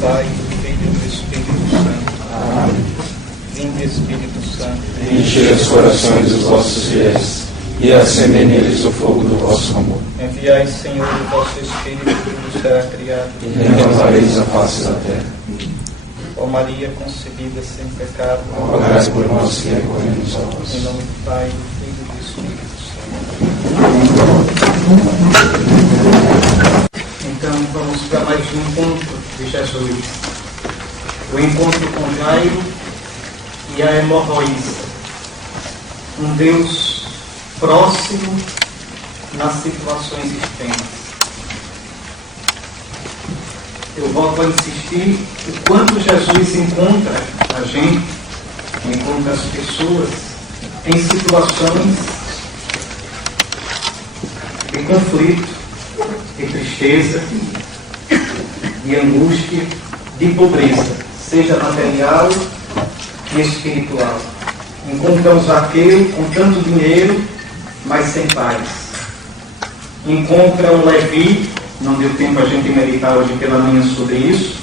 Pai, do Filho e do Espírito Santo. Amém. Vinde, Espírito Santo. Enche os corações dos vossos fiéis e acendei neles o fogo do vosso amor. Enviai, Senhor, o vosso Espírito, que nos será criado. E renovareis a face da terra. Ó Maria concebida sem pecado, Rogai por nós que recorremos a vós. em nome do Pai, do Filho e do Espírito Santo. Então vamos para mais um encontro de Jesus. O encontro com Jairo e a hemorroísa. Um Deus próximo nas situações extremas. Eu volto a insistir o quanto Jesus encontra a gente, encontra as pessoas em situações de conflito, de tristeza, de angústia, de pobreza, seja material e espiritual. Encontra o Zaqueu com tanto dinheiro, mas sem paz. Encontra o Levi, não deu tempo a gente meditar hoje pela manhã sobre isso,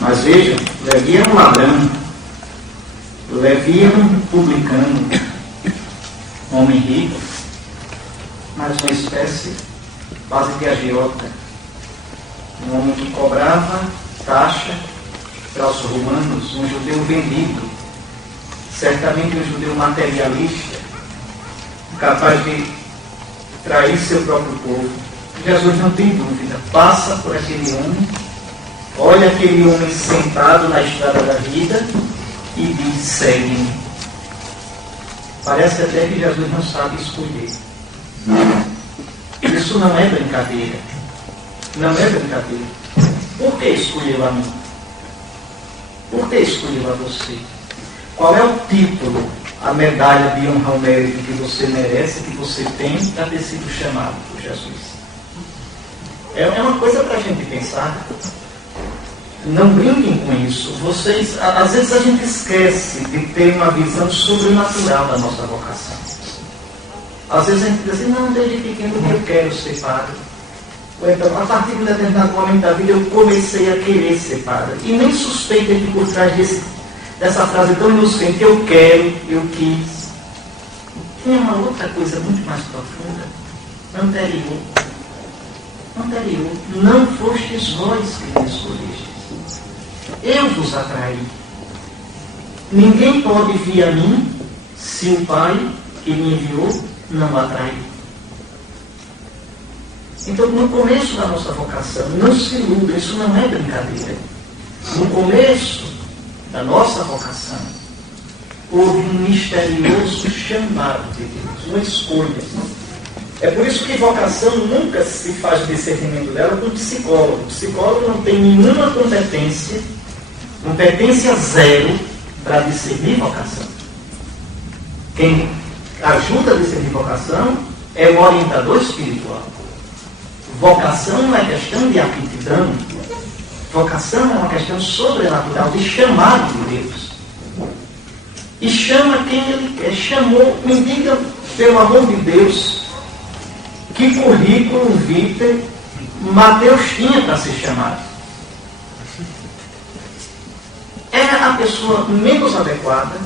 mas veja, Levi era um ladrão, Levi era um publicano, um homem rico, mas uma espécie quase de agiota, um homem que cobrava taxa para os romanos, um judeu vendido, certamente um judeu materialista, capaz de trair seu próprio povo. Jesus não tem dúvida, passa por aquele homem, olha aquele homem sentado na estrada da vida e diz: segue-me. Parece até que Jesus não sabe escolher. Isso não é brincadeira. Não é brincadeira. Por que escolheu a mim? Por que escolheu a você? Qual é o título, a medalha de honra ao mérito que você merece, que você tem para ter sido chamado por Jesus? É uma coisa para a gente pensar. Não brinquem com isso. Vocês, às vezes a gente esquece de ter uma visão sobrenatural da nossa vocação. Às vezes a gente diz assim: não, desde pequeno eu quero ser padre. Ou então, a partir de um determinado momento da vida eu comecei a querer ser padre. E nem suspeita que por trás dessa frase tão inocente, eu quero, eu quis, tem uma outra coisa muito mais profunda, anterior. Não fostes vós que me escolhestes, eu vos atraí. Ninguém pode vir a mim se o Pai que me enviou não atrai. Então, no começo da nossa vocação, não se iluda, isso não é brincadeira. No começo da nossa vocação, houve um misterioso chamado de Deus, uma escolha. É por isso que vocação nunca se faz discernimento dela com psicólogo. O psicólogo não tem nenhuma competência zero para discernir vocação. Quem ajuda a discernir vocação é o orientador espiritual. Vocação não é questão de aptidão. Vocação é uma questão sobrenatural, de chamado de Deus. E chama quem Ele quer. Chamou, me diga, pelo amor de Deus, que currículo vitae Mateus tinha para ser chamado. Era a pessoa menos adequada,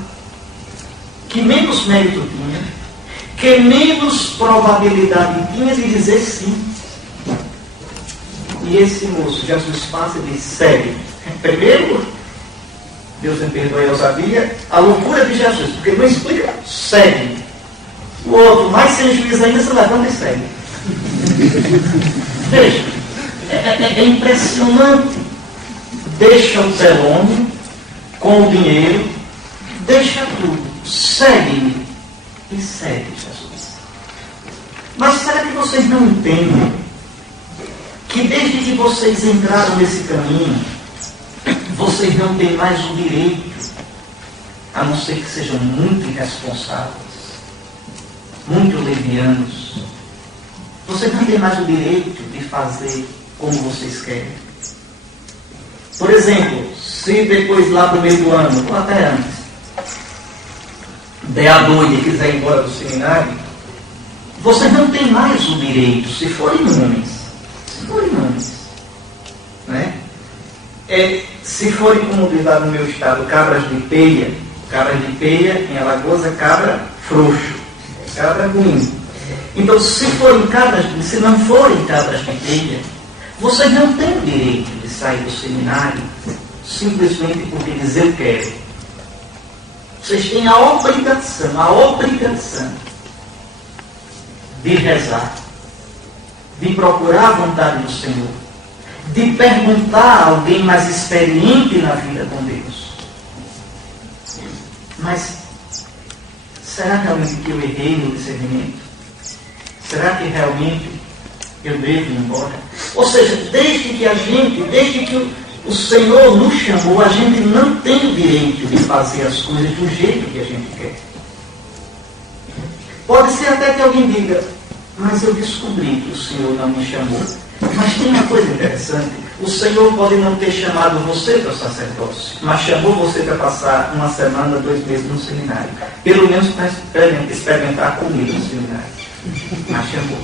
que menos mérito tinha, que menos probabilidade tinha de dizer sim. E esse moço, Jesus passa e diz: segue. Primeiro, Deus me perdoe a ousadia, a loucura de Jesus, porque ele não explica, segue. O outro, mais sem juízo ainda, se levanta e segue. Veja, é impressionante. Deixa o telônio com o dinheiro, deixa tudo, segue-me e segue Jesus. Mas será que vocês não entendem que desde que vocês entraram nesse caminho, vocês não têm mais o direito, a não ser que sejam muito irresponsáveis, muito levianos, vocês não têm mais o direito de fazer como vocês querem. Por exemplo, se depois lá do meio do ano, ou até antes, der a doida e quiser ir embora do seminário, vocês não têm mais o direito, se forem homens, né? Se forem, como diz lá no meu estado, cabras de peia em Alagoas é cabra frouxo, é cabra ruim. Então, se não forem cabras de peia, vocês não têm direito de sair do seminário simplesmente porque dizer eu quero. Vocês têm a obrigação de rezar, de procurar a vontade do Senhor, de perguntar a alguém mais experiente na vida com Deus. Mas, será realmente que eu errei no discernimento? Será que realmente eu devo ir embora? Ou seja, desde que o Senhor nos chamou, a gente não tem o direito de fazer as coisas do jeito que a gente quer. Pode ser até que alguém diga, mas eu descobri que o Senhor não me chamou. Mas tem uma coisa interessante, o Senhor pode não ter chamado você para o sacerdócio, mas chamou você para passar 1 semana, 2 meses no seminário. Pelo menos para experimentar a comida no seminário. Mas chamou.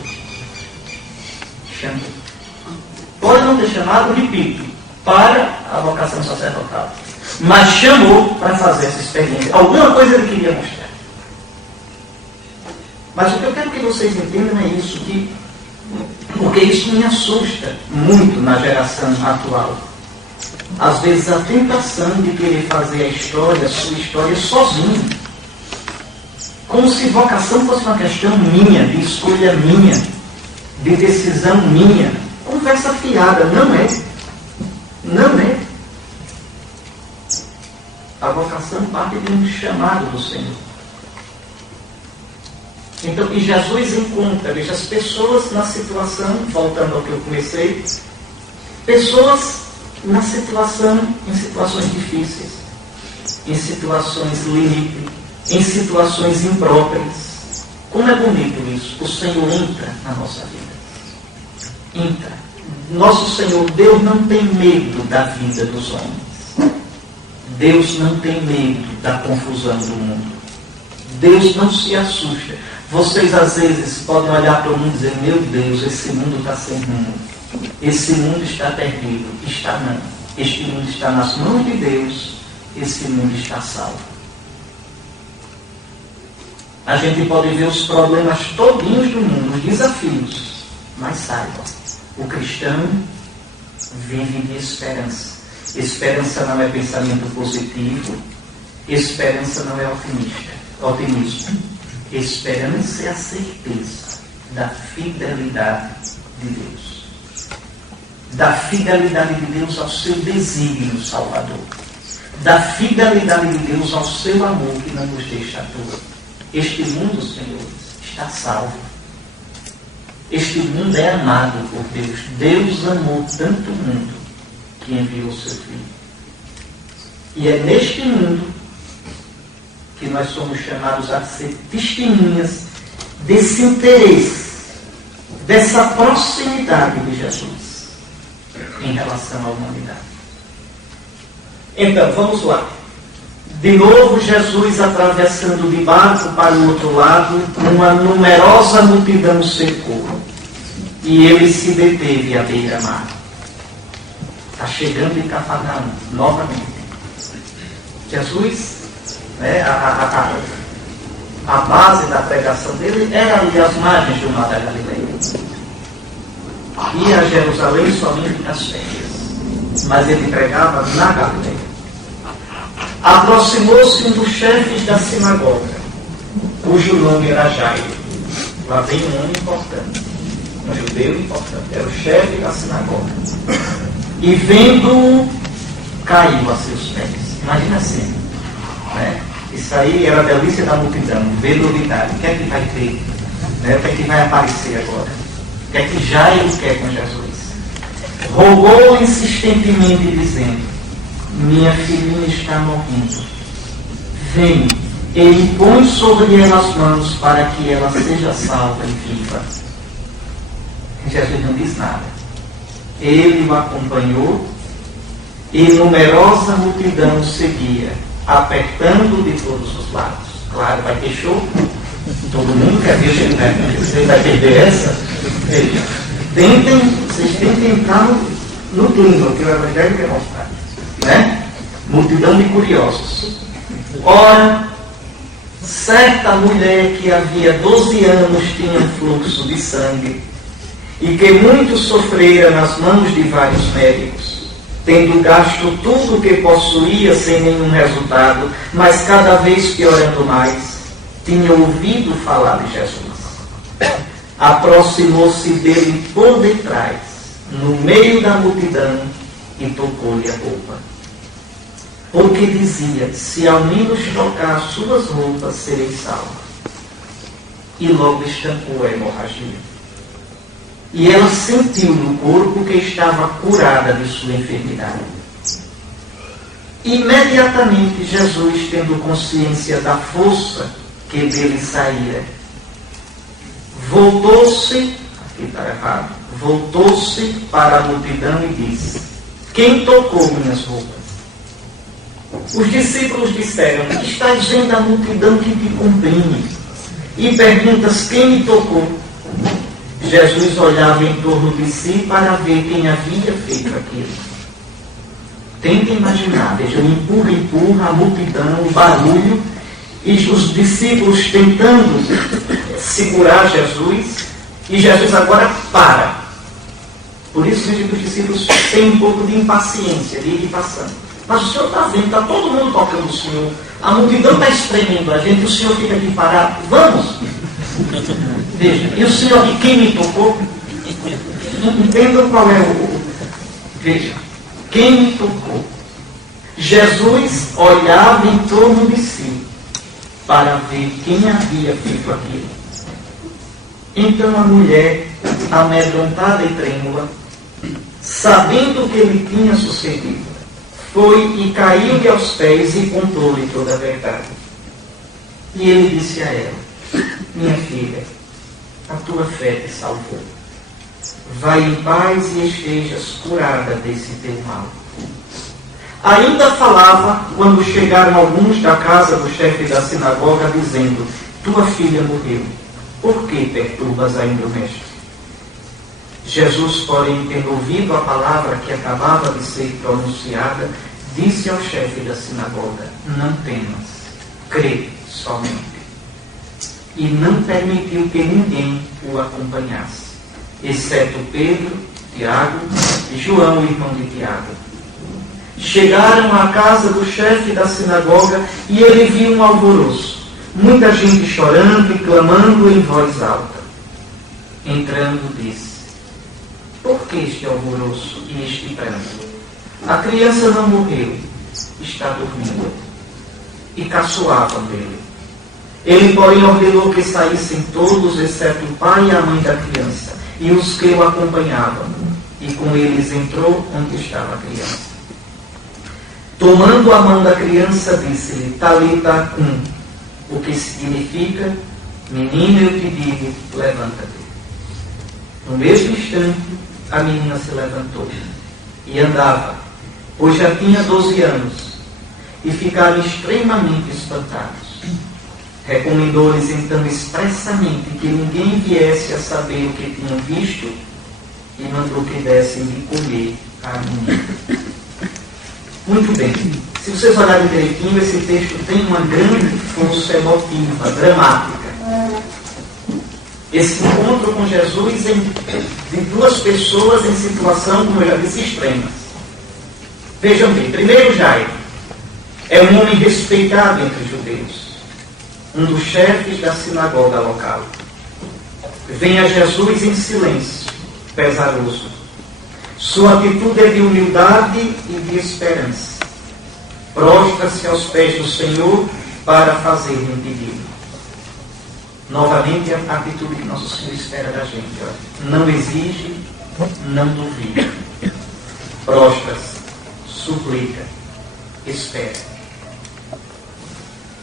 Pode não ter chamado, repito, para a vocação sacerdotal. Mas chamou para fazer essa experiência. Alguma coisa ele queria mostrar. Mas o que eu quero que vocês entendam é isso, porque isso me assusta muito na geração atual. Às vezes a tentação de querer fazer a sua história sozinho. Como se vocação fosse uma questão minha, de escolha minha, de decisão minha. Conversa fiada, não é. Não é. A vocação parte de um chamado do Senhor. Então, e Jesus encontra, veja, as pessoas na situação, voltando ao que eu comecei, pessoas em situações difíceis, em situações limite, em situações impróprias. Como é bonito isso, o Senhor entra na nossa vida. Entra. Nosso Senhor, Deus não tem medo da vida dos homens. Deus não tem medo da confusão do mundo. Deus não se assusta. Vocês às vezes podem olhar para o mundo e dizer, meu Deus, esse mundo está sem rumo. Esse mundo está terrível. Está não. Este mundo está nas mãos de Deus. Esse mundo está salvo. A gente pode ver os problemas todinhos do mundo, os desafios. Mas saiba, o cristão vive de esperança. Esperança não é pensamento positivo. Esperança não é otimismo. Esperança é a certeza da fidelidade de Deus. Da fidelidade de Deus ao seu desígnio salvador. Da fidelidade de Deus ao seu amor que não nos deixa à toa. Este mundo, senhores, está salvo. Este mundo é amado por Deus. Deus amou tanto o mundo que enviou o seu Filho. E é neste mundo que nós somos chamados a ser testemunhas desse interesse, dessa proximidade de Jesus em relação à humanidade. Então, vamos lá. De novo, Jesus atravessando de barco para o outro lado, uma numerosa multidão secou. E ele se deteve à beira-mar. Está chegando em Cafarnaum, novamente. Jesus, a base da pregação dele era ali às margens do mar da Galileia. Ia a Jerusalém somente nas férias, mas ele pregava na Galileia. Aproximou-se um dos chefes da sinagoga, cujo nome era Jairo. Lá vem um homem importante, um judeu importante, era o chefe da sinagoga. E vendo-o, caiu a seus pés. Imagina assim, né? Isso aí era a delícia da multidão, ver novidade. O que é que vai ter? Né? O que é que vai aparecer agora? O que é que Jairo quer com Jesus? Rogou insistentemente, dizendo, minha filhinha está morrendo. Vem e impõe sobre ela as mãos para que ela seja salva e viva. Jesus não diz nada. Ele o acompanhou e numerosa multidão o seguia, apertando de todos os lados. Claro, vai ter show. Todo mundo quer ver o que vai acontecer. Vai perder essa? Vocês tentem entrar no clima que o Evangelho quer mostrar, né? Multidão de curiosos. Ora, certa mulher que havia 12 anos tinha um fluxo de sangue e que muito sofrera nas mãos de vários médicos, tendo gasto tudo o que possuía sem nenhum resultado, mas cada vez piorando mais, tinha ouvido falar de Jesus. Aproximou-se dele por detrás, no meio da multidão, e tocou-lhe a roupa. Porque dizia: se ao menos tocar as suas roupas, serei salva. E logo estancou a hemorragia. E ela sentiu no corpo que estava curada de sua enfermidade. Imediatamente Jesus, tendo consciência da força que dele saíra, voltou-se, aqui está errado, voltou-se para a multidão e disse: quem tocou minhas roupas? Os discípulos disseram: estás vendo a multidão que te comprime e perguntas quem me tocou? Jesus olhava em torno de si para ver quem havia feito aquilo. Tenta imaginar, veja, empurra, a multidão, o barulho, e os discípulos tentando segurar Jesus, e Jesus agora para. Por isso que os discípulos têm um pouco de impaciência, de irritação. Mas o Senhor está vendo, está todo mundo tocando o Senhor, a multidão está espremendo a gente, o Senhor fica aqui parado. Vamos! Veja, e o Senhor de quem me tocou? Entendam qual é o... Veja, quem me tocou? Jesus olhava em torno de si para ver quem havia feito aquilo. Então a mulher, amedrontada e trêmula, sabendo o que lhe tinha sucedido, foi e caiu-lhe aos pés e contou-lhe toda a verdade. E ele disse a ela: minha filha, a tua fé te salvou. Vai em paz e estejas curada desse teu mal. Ainda falava quando chegaram alguns da casa do chefe da sinagoga, dizendo: tua filha morreu. Por que perturbas ainda o mestre? Jesus, porém, tendo ouvido a palavra que acabava de ser pronunciada, disse ao chefe da sinagoga: não temas, crê somente. E não permitiu que ninguém o acompanhasse, exceto Pedro, Tiago e João, irmão de Tiago. Chegaram à casa do chefe da sinagoga e ele viu um alvoroço, muita gente chorando e clamando em voz alta. Entrando, disse: por que este alvoroço e este pranto? A criança não morreu, está dormindo. E caçoavam dele. Ele, porém, ordenou que saíssem todos, exceto o pai e a mãe da criança, e os que o acompanhavam. E com eles entrou onde estava a criança. Tomando a mão da criança, disse-lhe: Talita cum, o que significa: menina, eu te digo, levanta-te. No mesmo instante, a menina se levantou e andava, pois já tinha 12 anos, e ficaram extremamente espantados. Recomendou-lhes então expressamente que ninguém viesse a saber o que tinham visto e mandou que dessem de comer à menina. Muito bem. Se vocês olharem direitinho, esse texto tem uma grande força emotiva, dramática. Esse encontro com Jesus de duas pessoas em situação, como eu já disse, extremas. Vejam bem, primeiro Jairo é um homem respeitado entre os judeus, um dos chefes da sinagoga local. Vem a Jesus em silêncio, pesaroso. Sua atitude é de humildade e de esperança. Prostra-se aos pés do Senhor para fazer-lhe um pedido. Novamente a atitude que nosso Senhor espera da gente. Olha. Não exige, não duvida. Prostra-se, suplica, espera.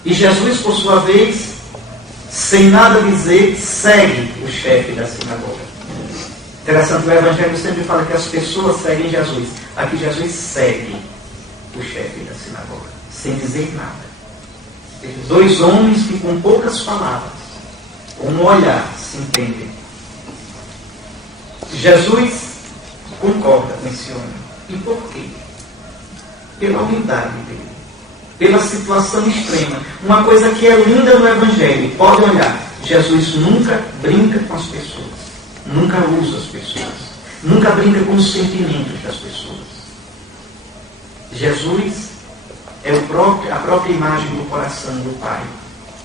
E Jesus, por sua vez, sem nada dizer, segue o chefe da sinagoga. Interessante, o Evangelho sempre fala que as pessoas seguem Jesus. Aqui Jesus segue o chefe da sinagoga, sem dizer nada. Dois homens que com poucas palavras, com um olhar, se entendem. Jesus concorda com esse homem. E por quê? Pela humildade dele, pela situação extrema. Uma coisa que é linda no Evangelho, pode olhar, Jesus nunca brinca com as pessoas, nunca usa as pessoas, nunca brinca com os sentimentos das pessoas. Jesus é a própria imagem do coração do Pai.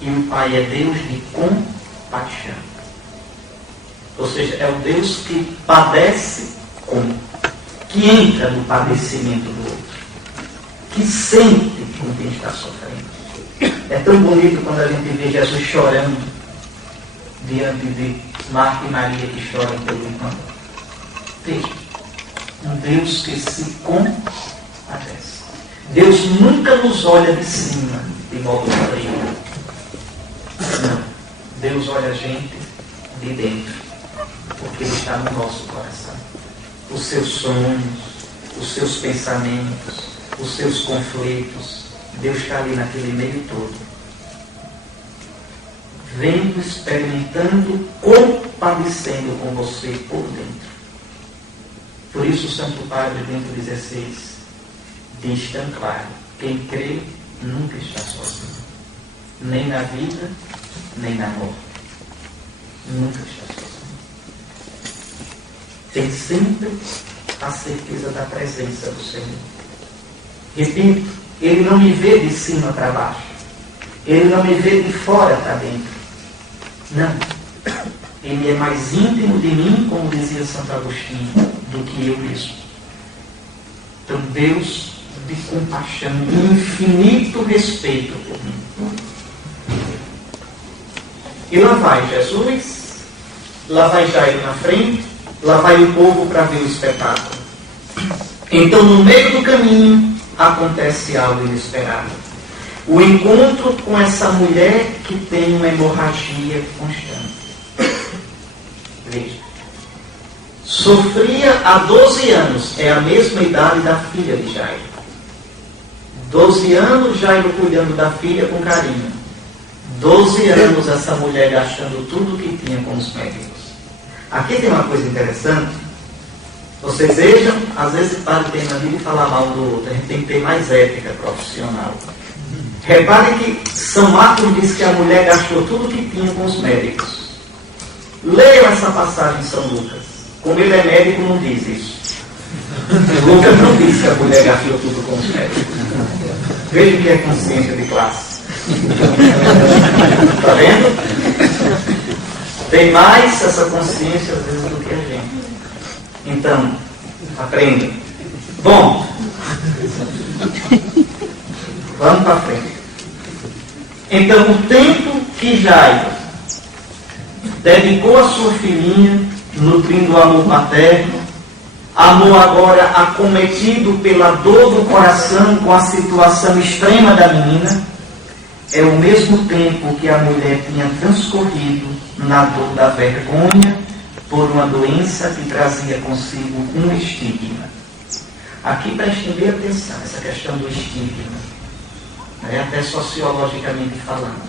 E o Pai é Deus de compaixão. Ou seja, é o Deus que padece com, que entra no padecimento do outro, que sente com quem está sofrendo. É tão bonito quando a gente vê Jesus chorando diante de Marta e Maria que choram pelo irmão. Veja, um Deus que se compadece. Deus nunca nos olha de cima de modo frio. Não. Deus olha a gente de dentro, porque Ele está no nosso coração. Os seus sonhos, os seus pensamentos, os seus conflitos, Deus está ali naquele meio todo. Vendo, experimentando, compadecendo com você por dentro. Por isso o Santo Padre, dentro 16, diz tão claro: quem crê nunca está sozinho. Nem na vida, nem na morte. Nunca está sozinho. Tem sempre a certeza da presença do Senhor. Repito, Ele não me vê de cima para baixo. Ele não me vê de fora para dentro. Não. Ele é mais íntimo de mim, como dizia Santo Agostinho, do que eu mesmo. Então Deus de compaixão, de infinito respeito por mim. E lá vai Jesus, lá vai Jairo na frente, lá vai o povo para ver o espetáculo. Então, no meio do caminho, acontece algo inesperado. O encontro com essa mulher que tem uma hemorragia constante. Veja. Sofria há 12 anos, é a mesma idade da filha de Jairo. 12 anos, Jairo cuidando da filha com carinho. 12 anos essa mulher gastando tudo o que tinha com os médicos. Aqui tem uma coisa interessante. Vocês vejam, às vezes para ter na vida e falar mal do outro. A gente tem que ter mais ética profissional. Reparem que São Marcos diz que a mulher gastou tudo o que tinha com os médicos. Leiam essa passagem em São Lucas. Como ele é médico, não diz isso. Lucas não diz que a mulher gastou tudo com os médicos. Veja que é consciência de classe. Está vendo? Tem mais essa consciência às vezes do que a gente. Então, aprenda. Bom, vamos para frente. Então, o tempo que Jairo dedicou a sua filhinha, nutrindo o amor paterno, amor agora acometido pela dor do coração com a situação extrema da menina, é o mesmo tempo que a mulher tinha transcorrido na dor da vergonha por uma doença que trazia consigo um estigma. Aqui prestem bem atenção, essa questão do estigma, até sociologicamente falando.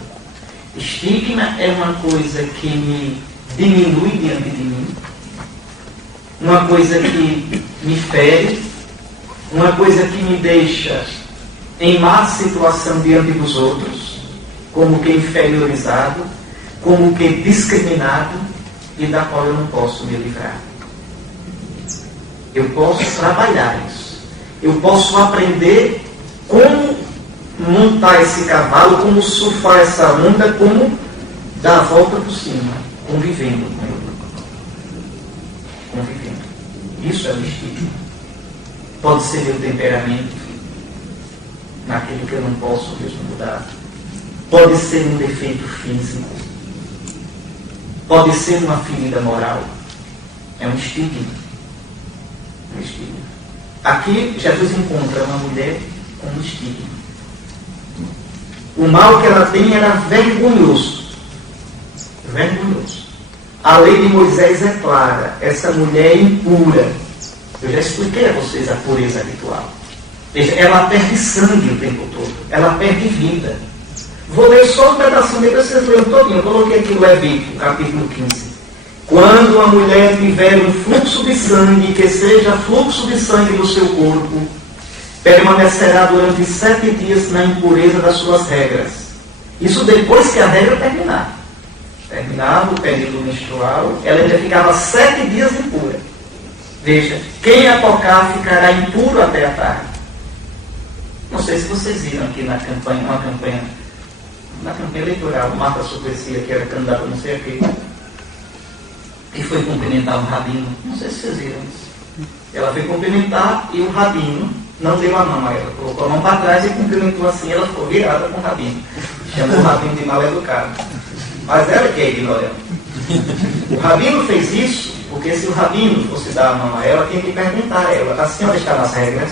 Estigma é uma coisa que me diminui diante de mim, uma coisa que me fere, uma coisa que me deixa em má situação diante dos outros, como que inferiorizado, como que discriminado, e da qual eu não posso me livrar. Eu posso trabalhar isso. Eu posso aprender como montar esse cavalo, como surfar essa onda, como dar a volta por cima, convivendo com ele. Convivendo. Isso é o estigma. Pode ser meu temperamento, naquilo que eu não posso mesmo mudar. Pode ser um defeito físico. Pode ser uma ferida moral. É um estigma. Um estigma. Aqui, Jesus encontra uma mulher com um estigma. O mal que ela tem era vergonhoso. Vergonhoso. A lei de Moisés é clara. Essa mulher é impura. Eu já expliquei a vocês a pureza habitual. Veja, ela perde sangue o tempo todo. Ela perde vida. Vou ler só um pedacinho dele, vocês leram todinho. Eu coloquei aqui o Levítico, capítulo 15. Quando a mulher tiver um fluxo de sangue, que seja fluxo de sangue do seu corpo, permanecerá durante 7 dias na impureza das suas regras. Isso depois que a regra terminar. Terminado o período menstrual, ela ainda ficava 7 dias impura. Veja, quem a tocar ficará impuro até a tarde. Não sei se vocês viram aqui na campanha eleitoral, Marta Suplicy, que era candidata a não sei o quê, e foi cumprimentar um rabino. Não sei se vocês viram isso. Ela foi cumprimentar e o rabino não deu a mão a ela. Colocou a mão para trás e cumprimentou assim. Ela ficou virada com o rabino. Chamou o rabino de mal educado. Mas ela que é ignorante. O rabino fez isso porque se o rabino fosse dar a mão a ela, tinha que perguntar a ela: a senhora está nas regras?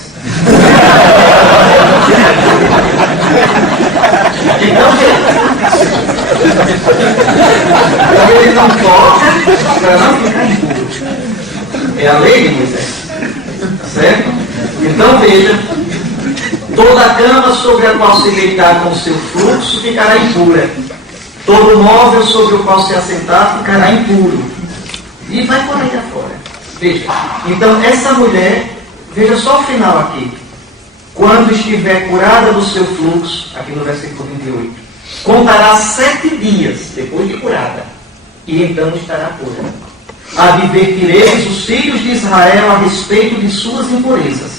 Então, ele não toca para não ficar impuro. É a lei de Moisés. Certo? Então veja, toda a cama sobre a qual se deitar com o seu fluxo ficará impura. Todo móvel sobre o qual se assentar ficará impuro. E vai por aí afora. Veja, então essa mulher, veja só o final aqui. Quando estiver curada do seu fluxo, aqui no versículo 28, contará 7 dias depois de curada, e então estará pura. Advertireis os filhos de Israel a respeito de suas impurezas,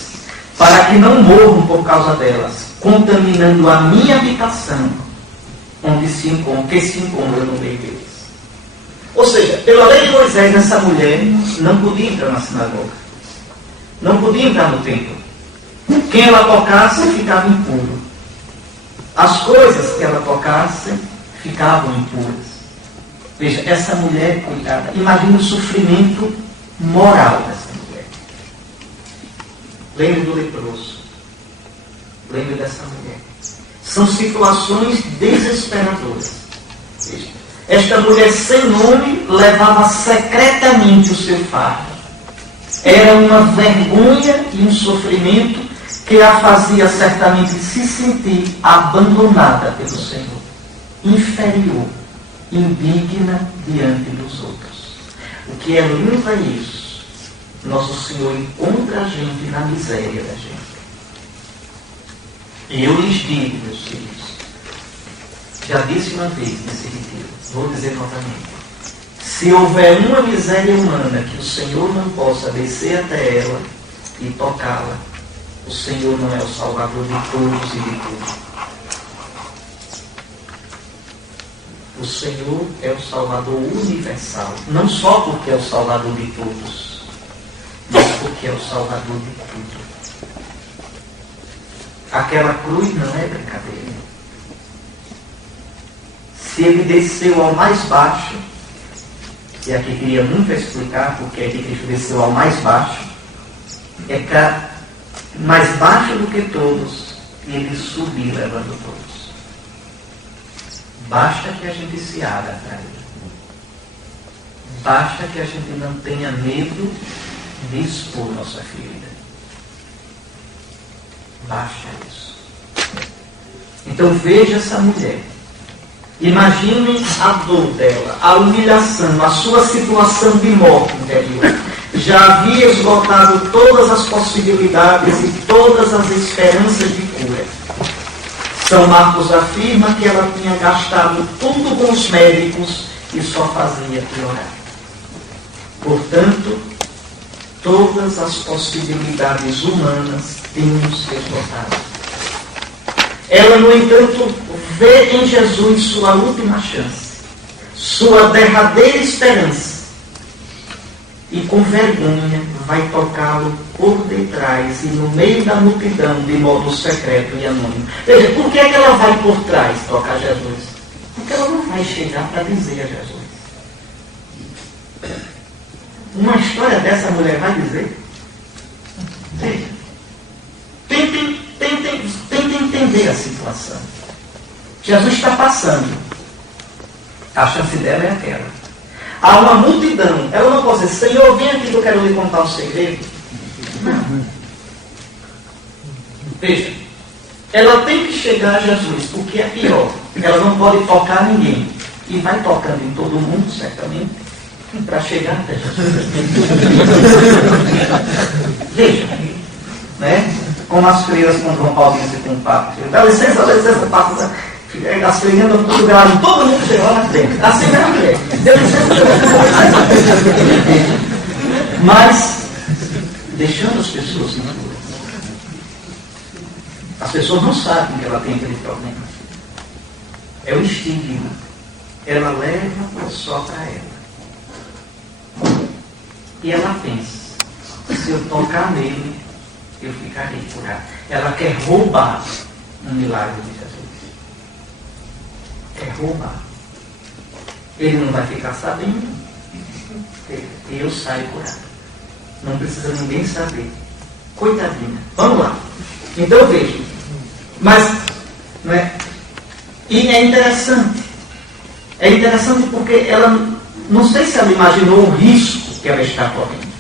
para que não morram por causa delas, contaminando a minha habitação, que se encontra no meio deles. Ou seja, pela lei de Moisés, essa mulher não podia entrar na sinagoga, não podia entrar no templo. Quem ela tocasse ficava impuro. As coisas que ela tocasse ficavam impuras. Veja, essa mulher, cuidada, imagina o sofrimento moral dessa mulher. Lembre do leproso. Lembre dessa mulher. São situações desesperadoras. Veja, esta mulher sem nome levava secretamente o seu fardo. Era uma vergonha e um sofrimento que a fazia certamente se sentir abandonada pelo Senhor, inferior, indigna diante dos outros. O que é lindo é isso. Nosso Senhor encontra a gente na miséria da gente. E eu lhes digo, meus filhos, já disse uma vez nesse retiro, vou dizer novamente: se houver uma miséria humana que o Senhor não possa descer até ela e tocá-la, o Senhor não é o Salvador de todos e de tudo. O Senhor é o Salvador universal, não só porque é o Salvador de todos, mas porque é o Salvador de tudo. Aquela cruz não é brincadeira. Se ele desceu ao mais baixo, e aqui queria muito explicar porque é que Cristo desceu ao mais baixo, é para mais baixo do que todos, e ele subir levando todos. Basta que a gente se abra para ele. Basta que a gente não tenha medo de expor nossa ferida. Basta isso. Então veja essa mulher. Imaginem a dor dela, a humilhação, a sua situação de morte interior. Já havia esgotado todas as possibilidades e todas as esperanças de cura. São Marcos afirma que ela tinha gastado tudo com os médicos e só fazia piorar. Portanto, todas as possibilidades humanas tinham se esgotado. Ela, no entanto, vê em Jesus sua última chance, sua derradeira esperança, e com vergonha vai tocá-lo por detrás e no meio da multidão de modo secreto e anônimo. Veja, por que é que ela vai por trás tocar Jesus? Porque ela não vai chegar para dizer a Jesus. Uma história dessa mulher vai dizer? Veja, tentem entender a situação. Jesus está passando. A chance dela é aquela. Há uma multidão. Ela não pode dizer: Senhor, vem aqui que eu quero lhe contar um segredo. Não. Veja, ela tem que chegar a Jesus, o que é pior. Ela não pode tocar ninguém. E vai tocando em todo mundo, certamente. para chegar até Jesus. Veja, né? Como as freiras quando vão para a audiência com o Papa. Dá licença, Papa. As freiras andam tudo grave, todo mundo chega lá na frente. Assim mesmo, mulher. Deu licença. Mas, deixando as pessoas na rua. As pessoas não sabem que ela tem aquele problema. É o estigma. Ela leva só para ela. E ela pensa, se eu tocar nele, eu ficarei curado. Ela quer roubar um milagre de Jesus. Quer roubar. Ele não vai ficar sabendo. E eu saio curado. Não precisa ninguém saber. Coitadinha. Vamos lá. Então veja. Mas, né? E é interessante. É interessante porque ela, não sei se ela imaginou o risco que ela está correndo.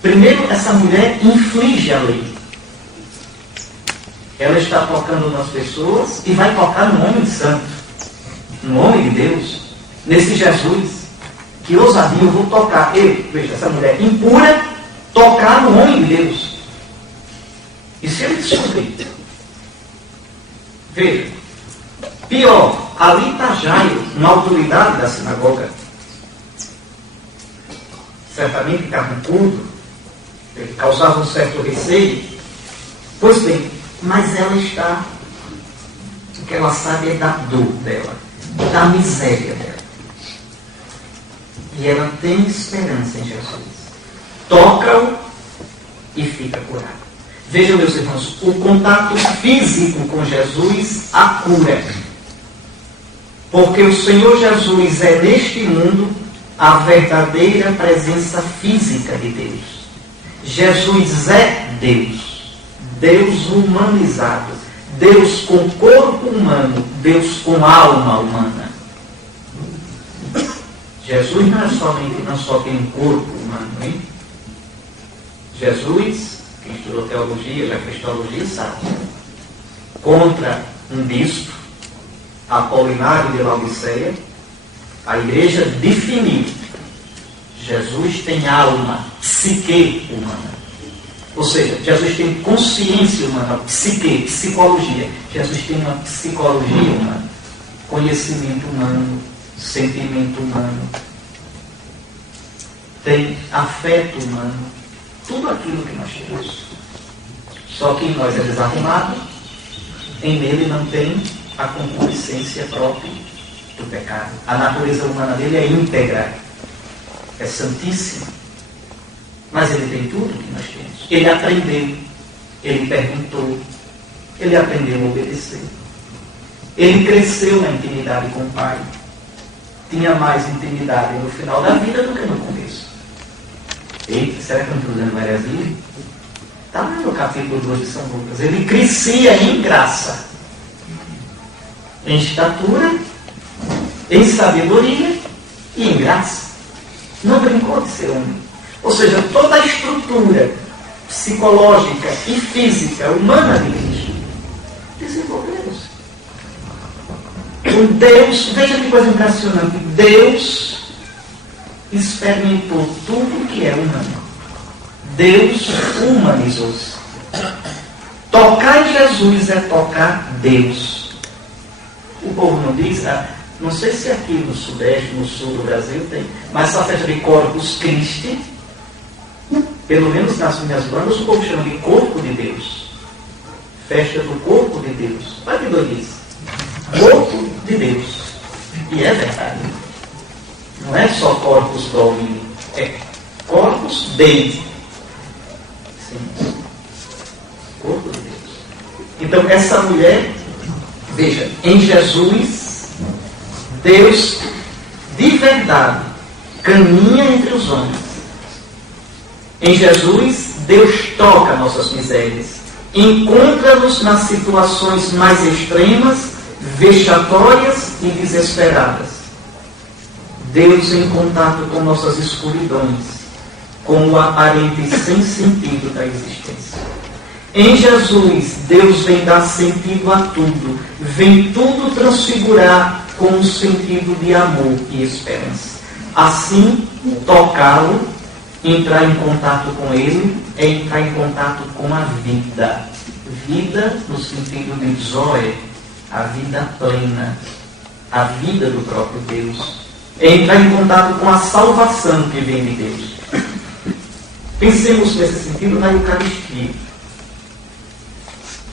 Primeiro, essa mulher inflige a lei. Ela está tocando nas pessoas e vai tocar no homem santo, no homem de Deus, nesse Jesus. Que ousadia, eu vou tocar. Veja, essa mulher impura, tocar no homem de Deus. E se ele descobrir? Veja, pior, ali está Jairo, uma autoridade da sinagoga. Certamente carrancudo, ele causava um certo receio. Pois bem, mas ela está, o que ela sabe é da dor dela, da miséria dela. E ela tem esperança em Jesus. Toca-o e fica curado. Vejam, meus irmãos, o contato físico com Jesus a cura. Porque o Senhor Jesus é neste mundo a verdadeira presença física de Deus. Jesus é Deus. Deus humanizado. Deus com corpo humano. Deus com alma humana. Jesus não só tem um corpo humano, hein? Jesus, quem estudou teologia, já fez teologia, sabe. Contra um bispo, Apolinário de Laodiceia, a igreja definiu: Jesus tem alma, psique humana. Ou seja, Jesus tem consciência humana, psique, psicologia. Jesus tem uma psicologia humana, conhecimento humano, sentimento humano, tem afeto humano, tudo aquilo que nós temos. Só que em nós é desarrumado, em nele não tem a concupiscência própria do pecado. A natureza humana dele é íntegra, é santíssima, mas ele tem tudo que nós temos. Ele aprendeu, ele perguntou, ele aprendeu a obedecer, ele cresceu na intimidade com o Pai. Tinha mais intimidade no final da vida do que no começo. Eita, será que eu não estou dando heresia? Está lá no capítulo 2 de São Lucas. Ele crescia em graça, em estatura, em sabedoria e em graça. Não brincou de ser homem. Ou seja, toda a estrutura psicológica e física humana de Cristo desenvolveu-se. Deus, veja que coisa impressionante, Deus experimentou tudo que é humano. Deus humanizou-se. Tocar em Jesus é tocar Deus. O povo não diz, não sei se aqui no Sudeste, no Sul do Brasil tem, mas a festa de Corpus Christi, pelo menos nas minhas bandas, o povo chama de Corpo de Deus. Festa do Corpo de Deus. Olha que doidice. Corpo de Deus. E é verdade. Não é só Corpus Domini, é Corpus Dei. Sim. Corpo de Deus. Então, essa mulher, veja, em Jesus, Deus de verdade caminha entre os homens. Em Jesus, Deus toca nossas misérias, encontra-nos nas situações mais extremas, vexatórias e desesperadas. Deus em contato com nossas escuridões, com o aparente sem sentido da existência. Em Jesus, Deus vem dar sentido a tudo, vem tudo transfigurar com um sentido de amor e esperança. Assim, tocá-lo, entrar em contato com ele, é entrar em contato com a vida. Vida no sentido de Zoe, a vida plena, a vida do próprio Deus. É entrar em contato com a salvação que vem de Deus. Pensemos nesse sentido na Eucaristia.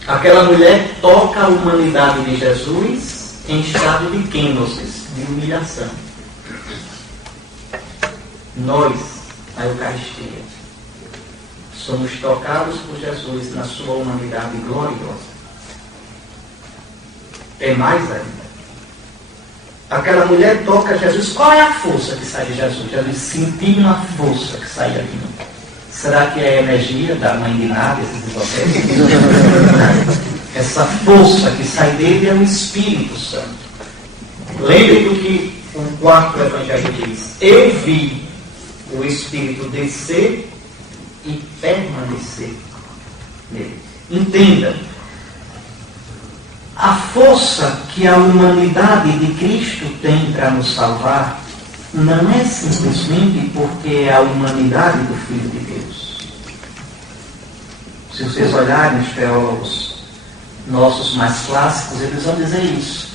Aquela mulher toca a humanidade de Jesus em estado de kenosis, de humilhação. Nós, na Eucaristia, somos tocados por Jesus na sua humanidade gloriosa. É mais ainda. Aquela mulher toca Jesus. Qual é a força que sai de Jesus? Jesus sentiu uma força que sai daqui. Será que é a energia da mãe de Nádia, esses esotéricos? Essa força que sai dele é o Espírito Santo. Lembre do que o quarto evangelho diz. Eu vi o Espírito descer e permanecer nele. Entenda, a força que a humanidade de Cristo tem para nos salvar não é simplesmente porque é a humanidade do Filho de Deus. Se vocês olharem os teólogos nossos mais clássicos, eles vão dizer isso.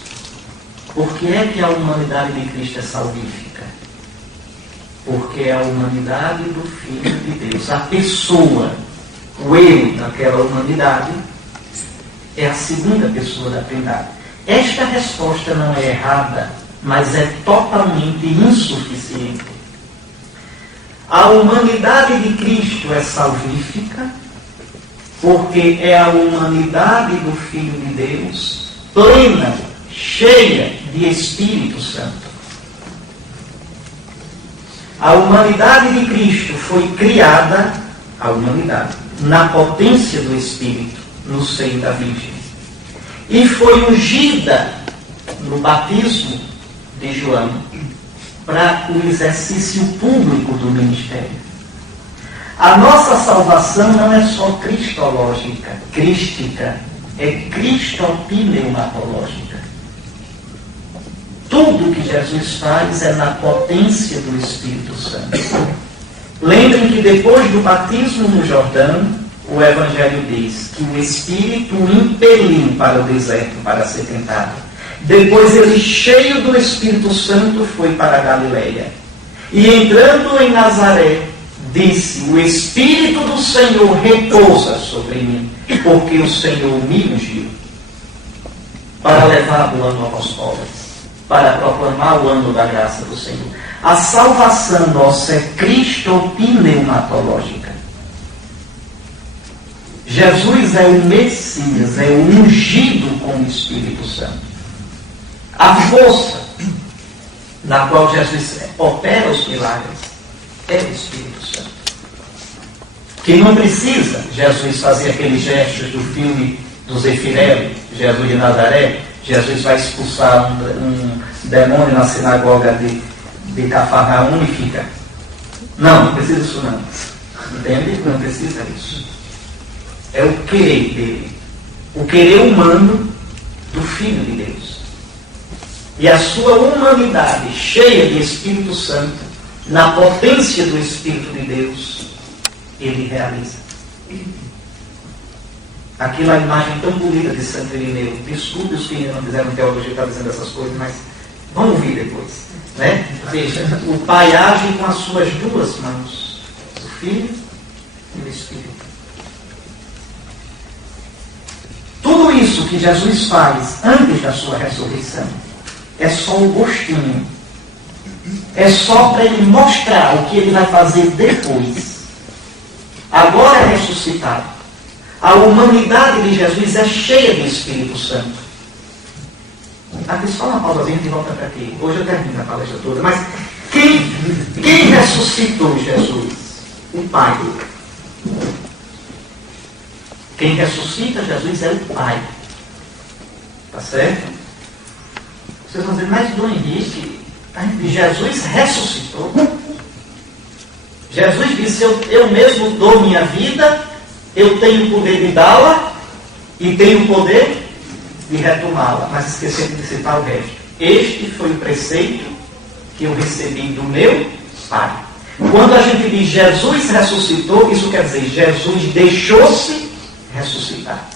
Por que é que a humanidade de Cristo é salvífica? Porque é a humanidade do Filho de Deus. A pessoa, o eu daquela humanidade, é a segunda pessoa da Trindade. Esta resposta não é errada, mas é totalmente insuficiente. A humanidade de Cristo é salvífica, porque é a humanidade do Filho de Deus, plena, cheia de Espírito Santo. A humanidade de Cristo foi criada, a humanidade, na potência do Espírito, no seio da Virgem. E foi ungida no batismo de João para o exercício público do ministério. A nossa salvação não é só cristológica, crística, é cristopneumatológica. Tudo que Jesus faz é na potência do Espírito Santo. Lembrem que depois do batismo no Jordão, o Evangelho diz que o Espírito o impeliu para o deserto para ser tentado. Depois ele, cheio do Espírito Santo, foi para a Galileia. E entrando em Nazaré, disse: o Espírito do Senhor repousa sobre mim, porque o Senhor me ungiu para levar o ano apostólico, para proclamar o ano da graça do Senhor. A salvação nossa é cristopneumatológica. Jesus é o Messias, é o ungido com o Espírito Santo. A força na qual Jesus opera os milagres é o Espírito Santo. Que não precisa Jesus fazer aqueles gestos do filme do Zé Firelli, Jesus de Nazaré. Jesus vai expulsar um demônio na sinagoga de Cafarnaum e fica. Não precisa disso não. Entende? Não precisa disso. É o querer dele. O querer humano do Filho de Deus. E a sua humanidade cheia de Espírito Santo, na potência do Espírito de Deus, ele realiza. Aquilo é a imagem tão bonita de Santo Irineu. Desculpe os que não fizeram teologia estar dizendo essas coisas, mas vamos ouvir depois. Né? Veja, o Pai age com as suas duas mãos, o Filho e o Espírito. Tudo isso que Jesus faz antes da sua ressurreição é só o gostinho. É só para ele mostrar o que ele vai fazer depois. Agora é ressuscitado. A humanidade de Jesus é cheia do Espírito Santo. Aqui só uma pausazinha e volta para aqui. Hoje eu termino a palestra toda. Mas quem ressuscitou Jesus? O Pai. Quem ressuscita Jesus é o Pai. Tá certo? Vocês vão dizer, mas Dom Henrique, Jesus ressuscitou. Jesus disse, eu mesmo dou minha vida, eu tenho o poder de dá-la e tenho o poder de retomá-la. Mas esqueci de citar o resto. Este foi o preceito que eu recebi do meu Pai. Quando a gente diz Jesus ressuscitou, isso quer dizer Jesus deixou-se ressuscitar.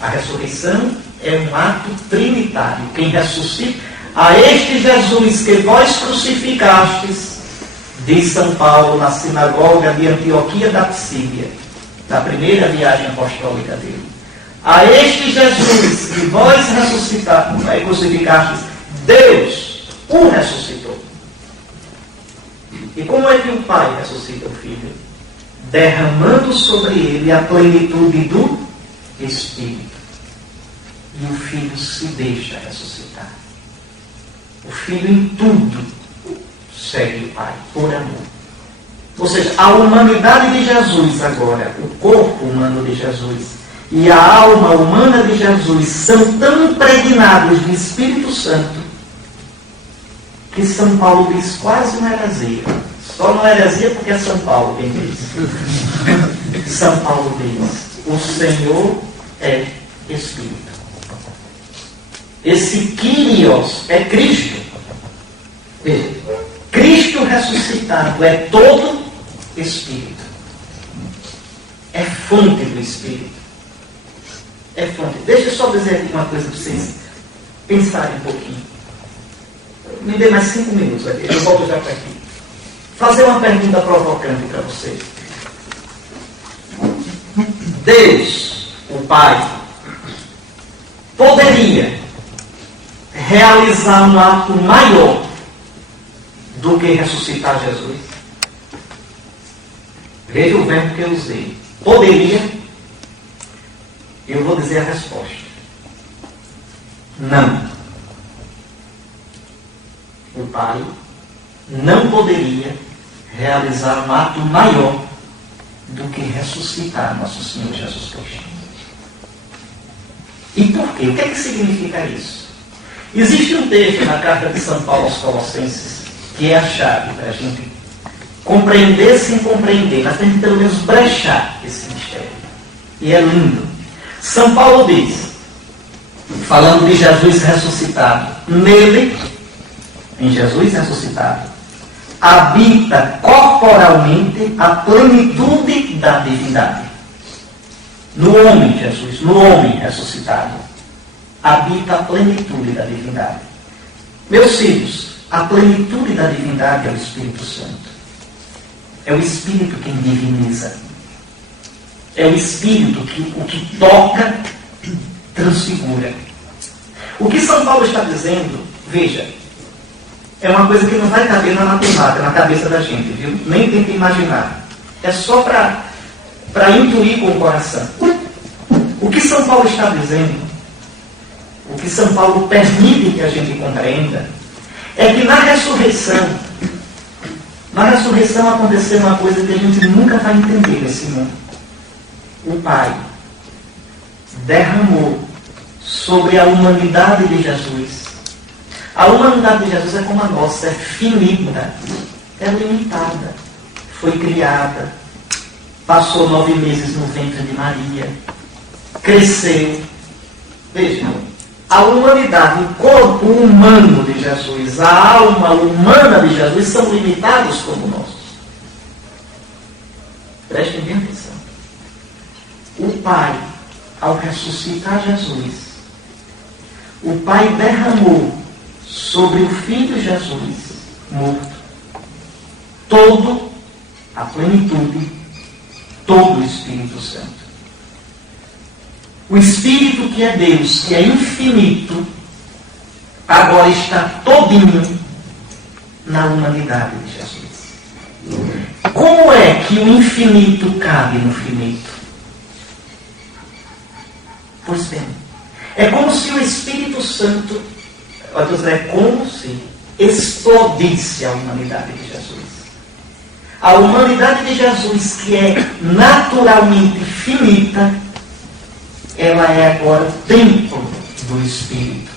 A ressurreição é um ato trinitário. Quem ressuscita, a este Jesus que vós crucificastes, diz São Paulo na sinagoga de Antioquia da Psídia, da primeira viagem apostólica dele. A este Jesus que vós crucificastes, Deus o ressuscitou. E como é que o Pai ressuscita o Filho? Derramando sobre ele a plenitude do Espírito. E o Filho se deixa ressuscitar. O Filho em tudo segue o Pai, por amor. Ou seja, a humanidade de Jesus agora, o corpo humano de Jesus e a alma humana de Jesus são tão impregnados do Espírito Santo que São Paulo diz quase uma heresia. Só não é heresia porque é São Paulo quem diz. São Paulo diz: o Senhor é Espírito. Esse Kyrios é Cristo. Veja, Cristo ressuscitado é todo Espírito. É fonte do Espírito. É fonte. Deixa eu só dizer aqui uma coisa para vocês pensarem um pouquinho. Me dê mais 5 minutos aqui. Eu volto já para aqui. Fazer uma pergunta provocante para vocês. Deus, o Pai, poderia realizar um ato maior do que ressuscitar Jesus? Veja o verbo que eu usei. Poderia? Eu vou dizer a resposta. Não. O Pai não poderia realizar um ato maior do que ressuscitar nosso Senhor Jesus Cristo. E por quê? O que é que significa isso? Existe um texto na carta de São Paulo aos Colossenses que é a chave para a gente compreender sem compreender, mas tem que pelo menos brechar esse mistério. E é lindo. São Paulo diz, falando de Jesus ressuscitado, nele, em Jesus ressuscitado, habita corporalmente a plenitude da divindade. No homem Jesus, no homem ressuscitado, habita a plenitude da divindade. Meus filhos, a plenitude da divindade é o Espírito Santo. É o Espírito quem diviniza. É o Espírito que o que toca, transfigura. O que São Paulo está dizendo, veja, é uma coisa que não vai caber na matemática, na cabeça da gente, viu? Nem tenta imaginar. É só para intuir com o coração. O que São Paulo está dizendo, o que São Paulo permite que a gente compreenda, é que na ressurreição aconteceu uma coisa que a gente nunca vai entender nesse mundo. O Pai derramou sobre a humanidade de Jesus. A humanidade de Jesus é como a nossa, é finita, é limitada. Foi criada, passou 9 meses no ventre de Maria, cresceu. Vejam, a humanidade, o corpo humano de Jesus, a alma humana de Jesus são limitados como nós. Prestem bem atenção. O Pai, ao ressuscitar Jesus, o Pai derramou sobre o Filho Jesus morto todo a plenitude, todo o Espírito Santo. O Espírito que é Deus, que é infinito, agora está todinho na humanidade de Jesus. Como é que o infinito cabe no finito? Pois bem, é como se o Espírito Santo, é como se explodisse a humanidade de Jesus. A humanidade de Jesus, que é naturalmente finita, ela é agora o templo do Espírito.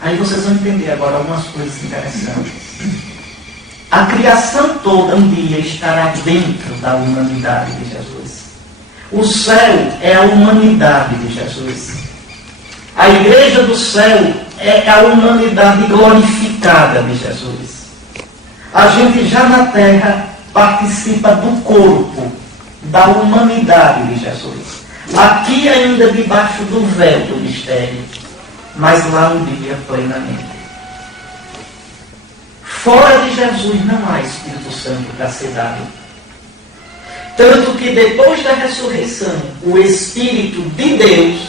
Aí vocês vão entender agora algumas coisas interessantes. A criação toda um dia estará dentro da humanidade de Jesus. O céu é a humanidade de Jesus. A igreja do céu é a humanidade glorificada de Jesus. A gente já na terra participa do corpo, da humanidade de Jesus. Aqui ainda debaixo do véu do mistério, mas lá um dia plenamente. Fora de Jesus não há Espírito Santo para ser dado. Tanto que depois da ressurreição, o Espírito de Deus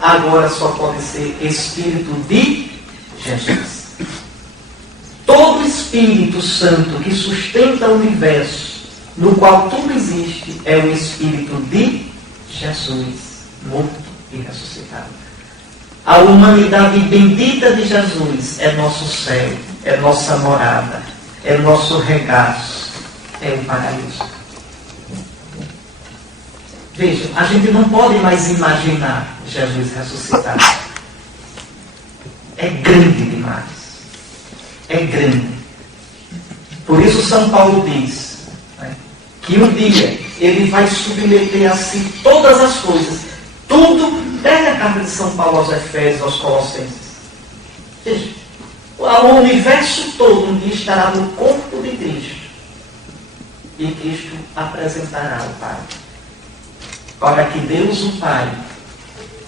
agora só pode ser Espírito de Jesus. Todo Espírito Santo que sustenta o universo, no qual tudo existe, é o Espírito de Jesus, morto e ressuscitado. A humanidade bendita de Jesus é nosso céu, é nossa morada, é nosso regaço, é o paraíso. Vejam, a gente não pode mais imaginar Jesus ressuscitado. É grande demais. É grande. Por isso São Paulo diz, né, que um dia ele vai submeter a si todas as coisas. Tudo, pega a carta de São Paulo aos Efésios, aos Colossenses. Veja, o universo todo um dia estará no corpo de Cristo. E Cristo apresentará ao Pai. Para que Deus o Pai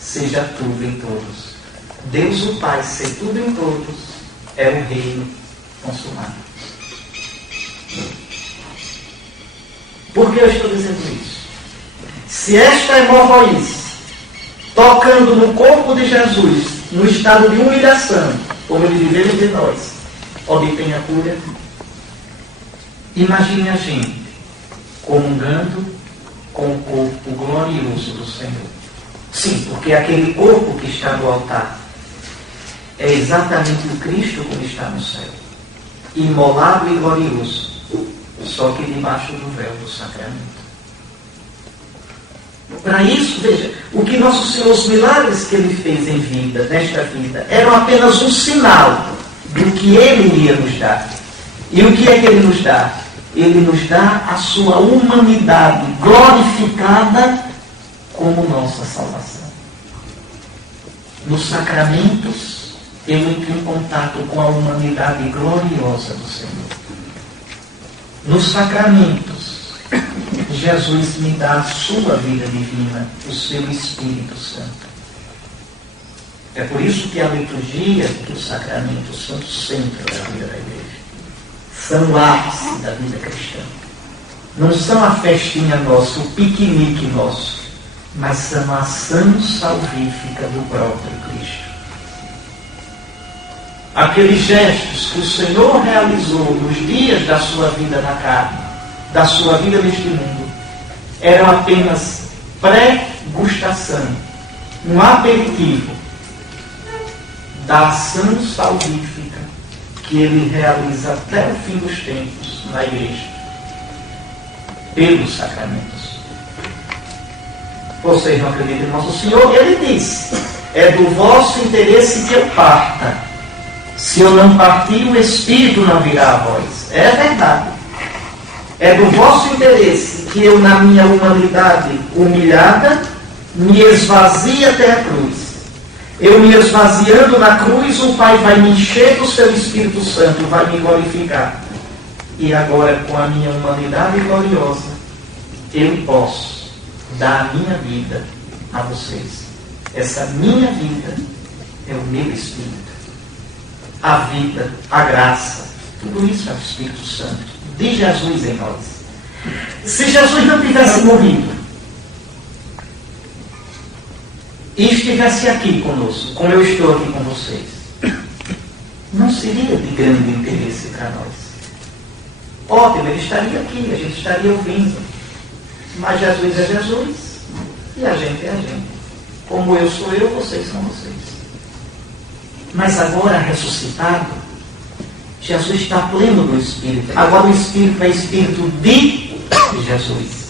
seja tudo em todos. Deus o Pai ser tudo em todos é o reino consumado. Por que eu estou dizendo isso? Se esta hemorroíce, tocando no corpo de Jesus, no estado de humilhação, como ele viveu entre nós, obtém a cura, imagine a gente comungando com o corpo glorioso do Senhor. Sim, porque aquele corpo que está no altar é exatamente o Cristo como está no céu. Imolado e glorioso, só que debaixo do véu do sacramento. Para isso, veja, o que Nosso Senhor, os milagres que Ele fez em vida, nesta vida, eram apenas um sinal do que Ele ia nos dar. E o que é que Ele nos dá? Ele nos dá a sua humanidade glorificada como nossa salvação. Nos sacramentos, eu entro em contato com a humanidade gloriosa do Senhor. Nos sacramentos, Jesus me dá a sua vida divina, o seu Espírito Santo. É por isso que a liturgia e os sacramentos são o centro da vida da igreja. São o ápice da vida cristã. Não são a festinha nossa, o piquenique nosso, mas são a ação salvífica do próprio Cristo. Aqueles gestos que o Senhor realizou nos dias da sua vida na carne, da sua vida neste mundo, eram apenas pré-gustação, um aperitivo da ação salvífica que Ele realiza até o fim dos tempos na igreja, pelos sacramentos. Vocês não acreditam em Nosso Senhor? Ele diz, é do vosso interesse que eu parta. Se eu não partir, o Espírito não virá a vós. É verdade. É do vosso interesse que eu, na minha humanidade humilhada, me esvazie até a cruz. Eu me esvaziando na cruz, o Pai vai me encher do seu Espírito Santo, vai me glorificar. E agora, com a minha humanidade gloriosa, eu posso dar a minha vida a vocês. Essa minha vida é o meu Espírito. A vida, a graça, tudo isso é o Espírito Santo de Jesus em nós. Se Jesus não tivesse morrido e estivesse aqui conosco, como eu estou aqui com vocês, não seria de grande interesse para nós. Ótimo, ele estaria aqui, a gente estaria ouvindo. Mas Jesus é Jesus e a gente é a gente. Como eu sou eu, vocês são vocês. Mas agora, ressuscitado, Jesus está pleno do Espírito. Agora o Espírito é Espírito de Jesus.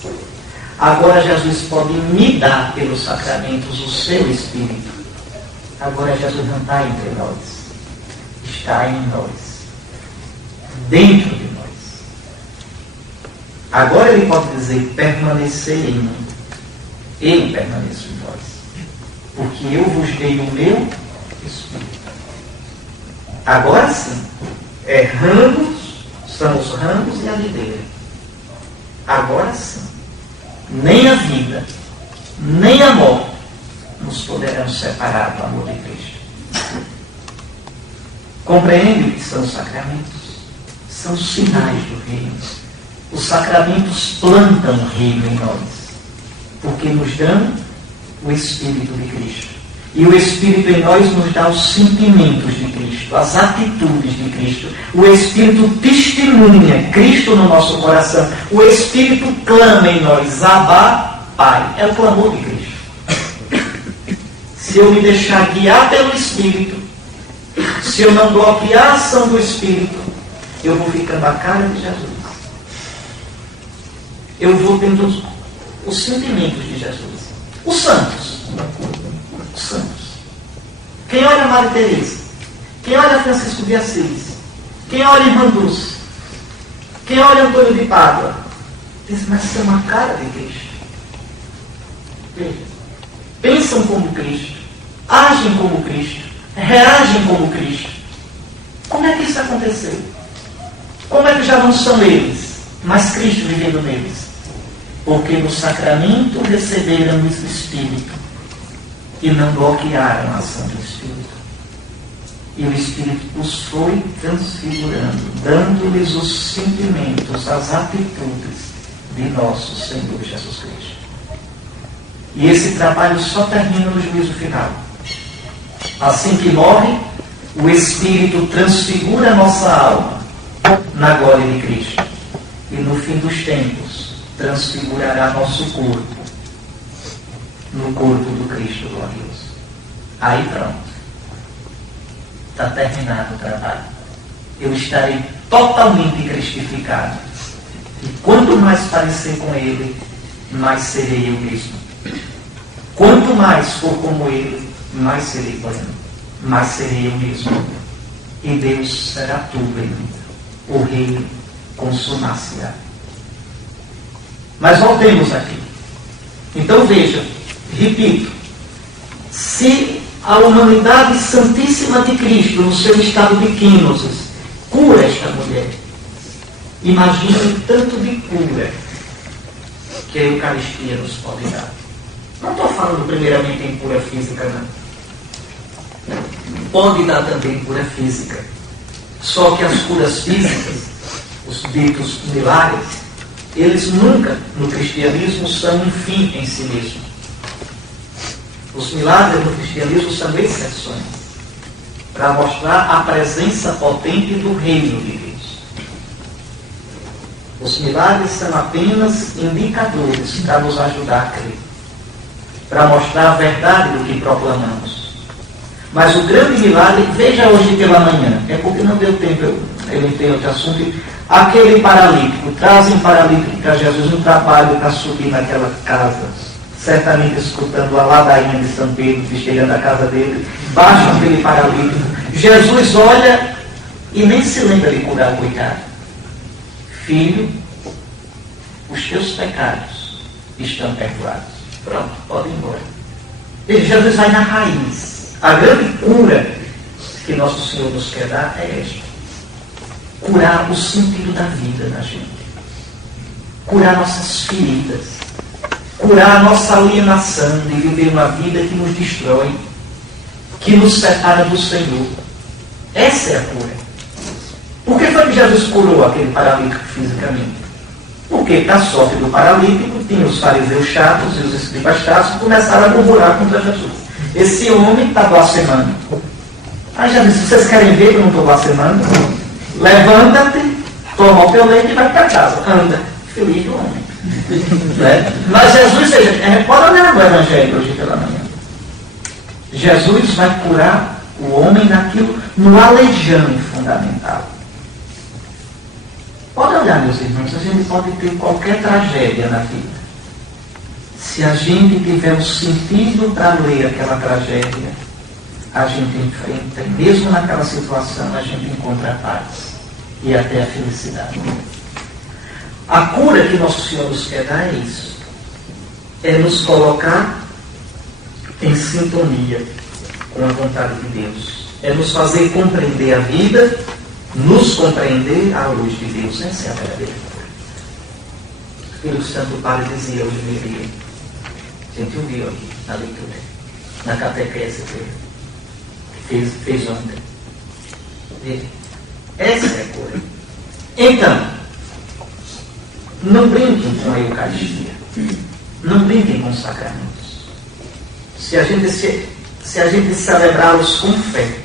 Agora Jesus pode me dar pelos sacramentos o seu Espírito. Agora Jesus não está entre nós. Está em nós. Dentro de nós. Agora Ele pode dizer, permanecer em mim. Eu permaneço em vós. Porque eu vos dei o meu espírito. Agora sim, são os ramos e a videira. Agora sim, nem a vida, nem a morte nos poderão separar do amor de Cristo. Compreende o que são os sacramentos? São os sinais do reino. Os sacramentos plantam o reino em nós, porque nos dão o Espírito de Cristo. E o Espírito em nós nos dá os sentimentos de Cristo, as atitudes de Cristo. O Espírito testemunha Cristo no nosso coração. O Espírito clama em nós, Abba, Pai. É o clamor de Cristo. Se eu me deixar guiar pelo Espírito, se eu não bloquear a ação do Espírito, eu vou ficando a cara de Jesus. Eu vou tendo os sentimentos de Jesus. Os santos. Os santos. Quem olha Maria Teresa, quem olha Francisco de Assis, quem olha Irmã Dulce, quem olha Antônio de Pádua, diz, mas isso é uma cara de Cristo. Veja, pensam como Cristo, agem como Cristo, reagem como Cristo. Como é que isso aconteceu? Como é que já não são eles, mas Cristo vivendo neles? Porque no sacramento receberam o Espírito e não bloquearam a ação do Espírito. E o Espírito os foi transfigurando, dando-lhes os sentimentos, as atitudes de nosso Senhor Jesus Cristo. E esse trabalho só termina no juízo final. Assim que morre, o Espírito transfigura a nossa alma na glória de Cristo. E no fim dos tempos, transfigurará nosso corpo no corpo do Cristo glorioso. Aí pronto. Está terminado o trabalho. Eu estarei totalmente cristificado. E quanto mais parecer com Ele, mais serei eu mesmo. Quanto mais for como Ele, mais serei pleno. Mais serei eu mesmo. E Deus será tudo em mim. O reino consumar-se-á. Mas voltemos aqui. Então veja, repito, se a humanidade santíssima de Cristo, no seu estado de quínosis, cura esta mulher, imagine tanto de cura que a Eucaristia nos pode dar. Não estou falando primeiramente em cura física, não. Pode dar também cura física. Só que as curas físicas, os ditos milagres, eles nunca, no cristianismo, são um fim em si mesmo. Os milagres no cristianismo são exceções, para mostrar a presença potente do reino de Deus. Os milagres são apenas indicadores para nos ajudar a crer, para mostrar a verdade do que proclamamos. Mas o grande milagre, veja hoje pela manhã, é porque não deu tempo, eu entendo outro assunto. Aquele paralítico, trazem paralítico para Jesus no trabalho para subir naquela casa, certamente escutando a ladainha de São Pedro, festeirando a casa dele, baixa aquele paralítico. Jesus olha e nem se lembra de curar o coitado. Filho, os teus pecados estão perdoados. Pronto, pode ir embora. E Jesus vai na raiz. A grande cura que Nosso Senhor nos quer dar é esta. Curar o sentido da vida na gente. Curar nossas feridas. Curar a nossa alienação de viver uma vida que nos destrói, que nos separa do Senhor. Essa é a cura. Por que foi que Jesus curou aquele paralítico fisicamente? Porque, para a sorte do paralítico, tinha os fariseus chatos e os escribas chatos que começaram a murmurar contra Jesus. Esse homem está blasfemando. Aí Jesus disse, vocês querem ver que eu não estou blasfemando? Levanta-te, toma o teu leite e vai para casa. Anda. Feliz do homem. Né? Mas Jesus, pode olhar no Evangelho hoje pela manhã. Jesus vai curar o homem naquilo, no aleijão fundamental. Pode olhar, meus irmãos, a gente pode ter qualquer tragédia na vida. Se a gente tiver um sentido para ler aquela tragédia, a gente enfrenta, e mesmo naquela situação, a gente encontra a paz e até a felicidade. A cura que Nosso Senhor nos quer dar é isso. É nos colocar em sintonia com a vontade de Deus. É nos fazer compreender a vida, nos compreender à luz de Deus. Essa é a verdadeira cura. Aquilo que o Santo Padre dizia hoje no dia. A gente ouviu aqui na leitura, na catequese que fez ontem. Essa é a cura. Então, não brinquem com a Eucaristia. Não brinquem com os sacramentos. Se a gente celebrá-los com fé,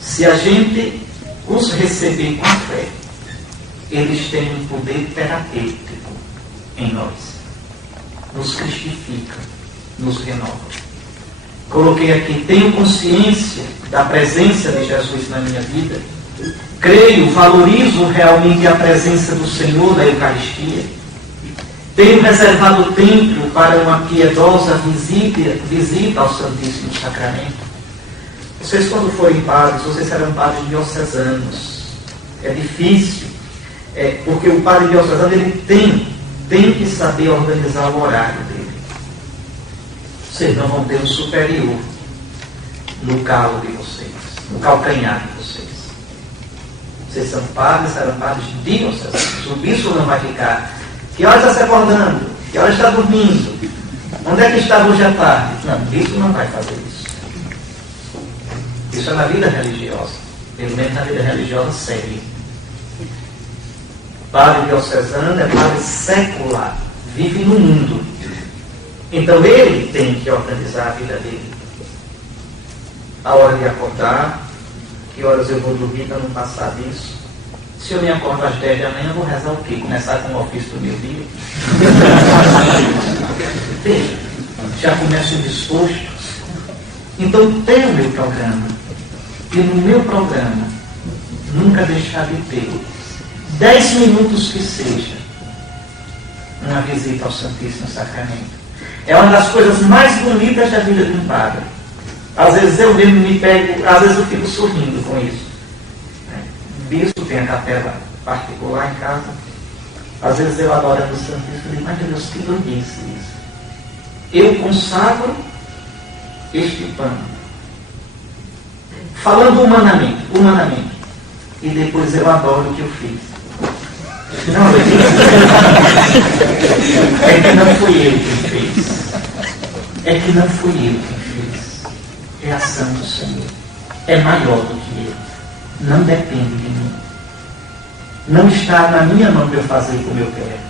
se a gente os receber com fé, eles têm um poder terapêutico em nós. Nos cristifica, nos renova. Coloquei aqui, tenho consciência da presença de Jesus na minha vida, creio, valorizo realmente a presença do Senhor na Eucaristia, tenho reservado tempo para uma piedosa visita ao Santíssimo Sacramento. Vocês, quando forem padres, vocês serão padres diocesanos. É difícil, porque o padre diocesano ele tem que saber organizar o horário dele. Vocês não vão ter um superior no calo de vocês, no calcanhar de vocês. Vocês são padres, serão padres diocesanos. O bispo não vai ficar. Que hora está se acordando? Que hora está dormindo? Onde é que estava hoje à tarde? Não, o bispo não vai fazer isso. Isso é na vida religiosa. Pelo menos na vida religiosa séria. Padre diocesano é padre secular. Vive no mundo. Então ele tem que organizar a vida dele. A hora de acordar, que horas eu vou dormir para não passar disso. Se eu me acordo às 10 da manhã, eu vou rezar o quê? Começar com o ofício do meu dia? Veja, já começo disposto. Então tem o meu programa. E no meu programa, nunca deixar de ter 10 minutos que seja uma visita ao Santíssimo Sacramento. É uma das coisas mais bonitas da vida de um padre. Às vezes eu mesmo me pego, às vezes eu fico sorrindo com isso. O bispo tem a capela particular em casa. Às vezes eu adorando o Santíssimo e digo, mas Deus, que doidice isso. Eu consagro este pano. Falando humanamente. E depois eu adoro o que eu fiz. Não, é que não fui eu quem fez. É que não fui eu quem fez. É a ação do Senhor. É maior do que eu. Não depende de mim. Não está na minha mão para eu fazer como eu quero.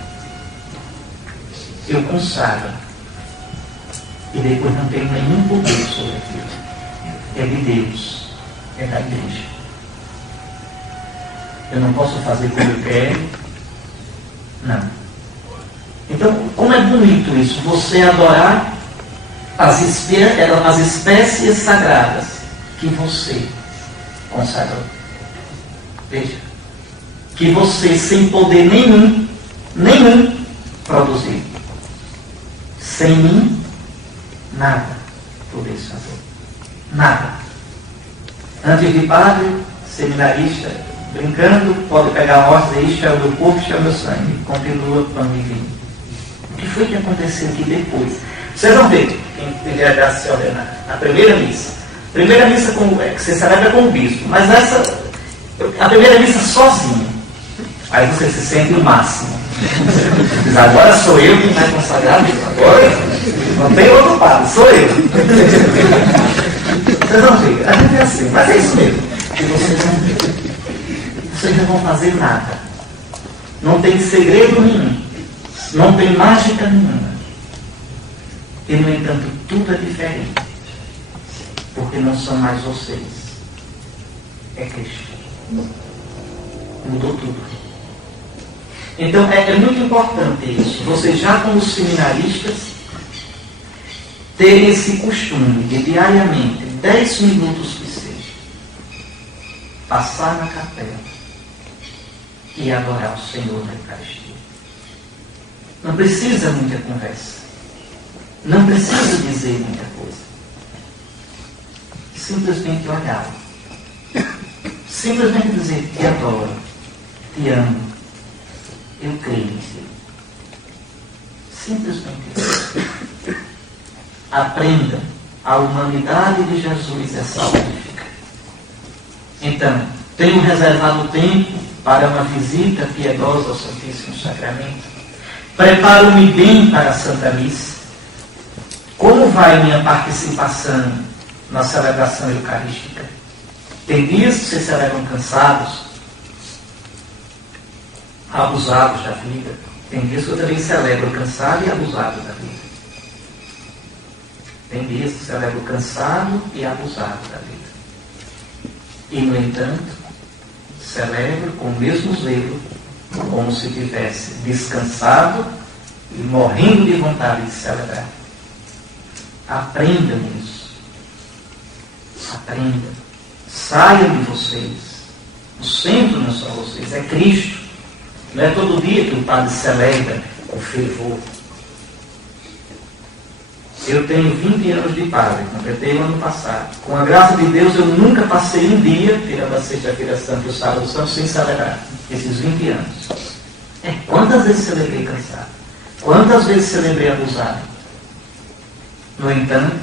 Eu consagro. E depois não tenho nenhum poder sobre aquilo. É de Deus. É da igreja. Eu não posso fazer como eu quero. Não. Então, como é bonito isso, você adorar as espécies sagradas que você consagrou. Veja. Que você, sem poder nenhum, produziu. Sem mim, nada podeis fazer. Nada. Antes de padre, seminarista, brincando, pode pegar a hóstia, isto é o meu corpo, isto é o meu sangue. Continua pão e vinho. O que foi que aconteceu aqui depois? Vocês vão ver, quem tiver a graça de ordenar, a primeira missa. Primeira missa que você celebra com o bispo, mas a primeira missa sozinho. Aí você se sente o máximo. Diz, agora sou eu quem vai consagrar, agora não tem outro padre, sou eu. Vocês vão ver, a gente é assim, mas é isso mesmo. E vocês não vão fazer nada. Não tem segredo nenhum. Não tem mágica nenhuma. E, no entanto, tudo é diferente. Porque não são mais vocês. É Cristo. Mudou tudo. Então, é muito importante isso. Vocês já como seminaristas terem esse costume de diariamente, 10 minutos que seja, passar na capela e adorar o Senhor na Eucaristia. Não precisa muita conversa. Não precisa dizer muita coisa. Simplesmente olhar. Simplesmente dizer, te adoro, te amo, eu creio em ti. Simplesmente isso. Aprenda a humanidade de Jesus é salvífica. Então, tenho reservado tempo para uma visita piedosa ao Santíssimo Sacramento. Preparo-me bem para a Santa Missa. Como vai minha participação na celebração eucarística? Tem dias que se celebram cansados, abusados da vida. Tem dias que eu também celebro cansado e abusado da vida. Tem dias que celebro cansado e abusado da vida. E, no entanto, celebro com o mesmo zelo, como se tivesse descansado e morrendo de vontade de celebrar. Aprendam isso. Aprendam. Saiam de vocês. O centro não são vocês, é Cristo. Não é todo dia que o padre celebra com fervor. Eu tenho 20 anos de padre, completei o ano passado. Com a graça de Deus, eu nunca passei um dia, tirando a sexta-feira santa e o sábado santo, sem celebrar esses 20 anos. Quantas vezes celebrei cansado? Quantas vezes celebrei abusado? No entanto,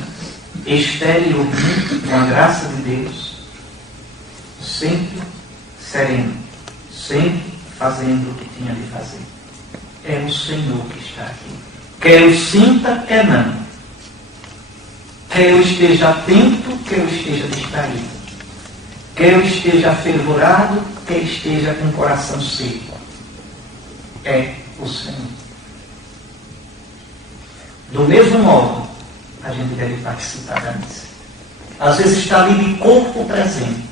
exteriormente, com a graça de Deus, sempre sereno, sempre fazendo o que tinha de fazer. É o Senhor que está aqui. Quer eu sinta, quer não. Quer eu esteja atento, quer eu esteja distraído. Quer eu esteja fervorado, quer esteja com o coração seco. É o Senhor. Do mesmo modo, a gente deve participar da missa. Às vezes está ali de corpo presente.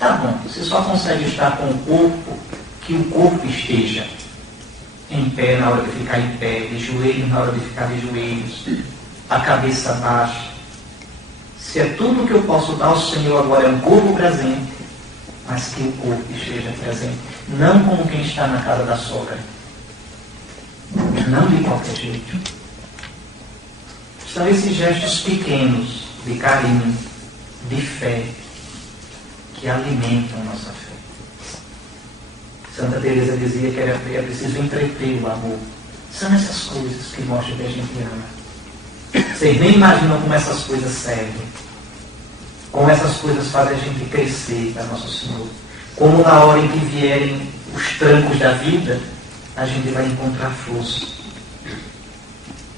Tá bom, você só consegue estar com o corpo, que o corpo esteja em pé na hora de ficar em pé, de joelhos na hora de ficar de joelhos, a cabeça baixa. Se é tudo que eu posso dar ao Senhor agora é um corpo presente, mas que o corpo esteja presente. Não como quem está na casa da sogra. Não de qualquer jeito. São esses gestos pequenos de carinho, de fé, que alimentam nossa fé. Santa Teresa dizia que é preciso entreter o amor. São essas coisas que mostram que a gente ama. Vocês nem imaginam como essas coisas servem. Como essas coisas fazem a gente crescer para Nosso Senhor. Como na hora em que vierem os trancos da vida, a gente vai encontrar força.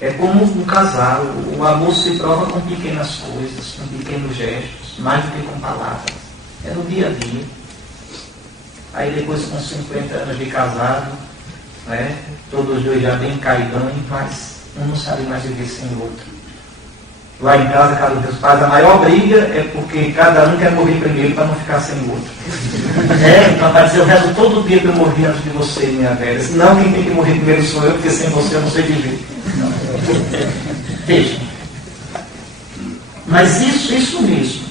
É como um casal. O amor se prova com pequenas coisas, com pequenos gestos, mais do que com palavras. É no dia a dia. Aí depois, com 50 anos de casado, né, todos os dois já bem caidões, mas um não sabe mais viver sem o outro. Lá em casa, cada um dos pais, a maior briga é porque cada um quer morrer primeiro para não ficar sem o outro. Então vai dizer, eu rezo todo dia para eu morrer antes de você, minha velha. Senão quem tem que morrer primeiro sou eu, porque sem você eu não sei viver. Veja. Mas isso mesmo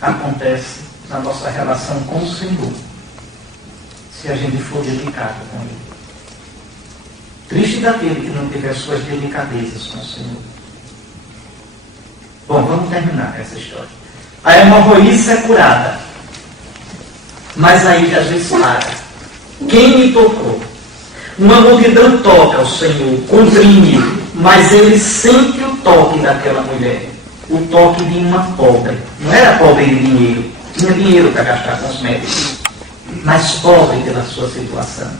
acontece na nossa relação com o Senhor, se a gente for delicado com Ele. Triste daquele que não tiver suas delicadezas com o Senhor. Bom, vamos terminar essa história. A hemorroíça é curada. Mas aí Jesus para. Quem me tocou? Uma multidão toca ao Senhor, comprime, mas ele sente o toque daquela mulher. O toque de uma pobre. Não era pobre de dinheiro. Tinha dinheiro para gastar com os médicos. Mas pobre pela sua situação.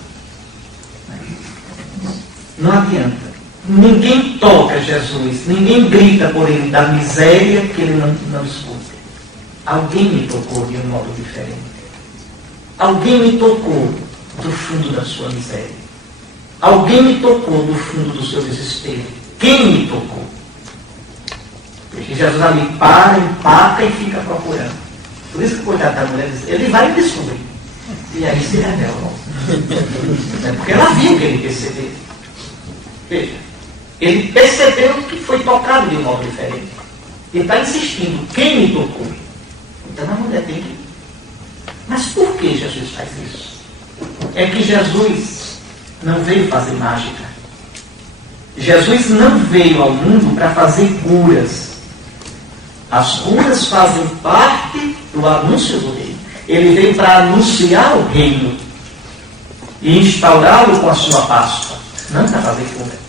Não adianta. Ninguém toca Jesus. Ninguém grita por ele da miséria que ele não escuta. Alguém me tocou de um modo diferente. Alguém me tocou do fundo da sua miséria. Alguém me tocou do fundo do seu desespero. Quem me tocou? Porque Jesus ali para, empaca e fica procurando. Por isso que o coitado da mulher diz, ele vai me descobrir. E aí se revela. Porque ela viu que ele percebeu. Veja, ele percebeu que foi tocado de um modo diferente. Ele está insistindo, quem me tocou? Então a mulher tem que... Mas por que Jesus faz isso? É que Jesus não veio fazer mágica. Jesus não veio ao mundo para fazer curas. As curas fazem parte do anúncio do reino. Ele veio para anunciar o reino e instaurá-lo com a sua Páscoa, não para fazer cura.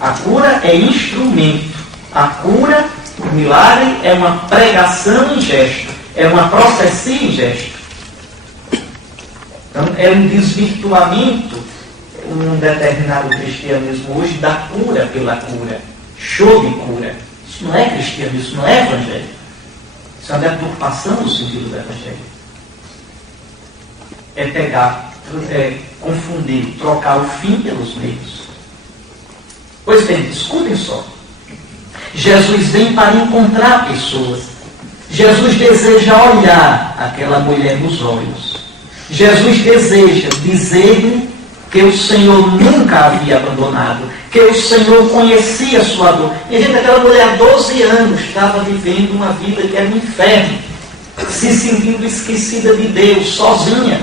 A cura é instrumento A cura, o milagre, é uma pregação em gesto, é uma profecia em gesto. Então, é um desvirtuamento, um determinado cristianismo hoje, da cura pela cura. Show de cura. Isso não é cristianismo, isso não é evangelho. Isso é uma deturpação do sentido do evangelho. É pegar, confundir, trocar o fim pelos meios. Pois bem, escutem só. Jesus vem para encontrar pessoas. Jesus deseja olhar aquela mulher nos olhos. Jesus deseja dizer-lhe que o Senhor nunca a havia abandonado, que o Senhor conhecia a sua dor. E, gente, aquela mulher há 12 anos estava vivendo uma vida que era um inferno, se sentindo esquecida de Deus, sozinha.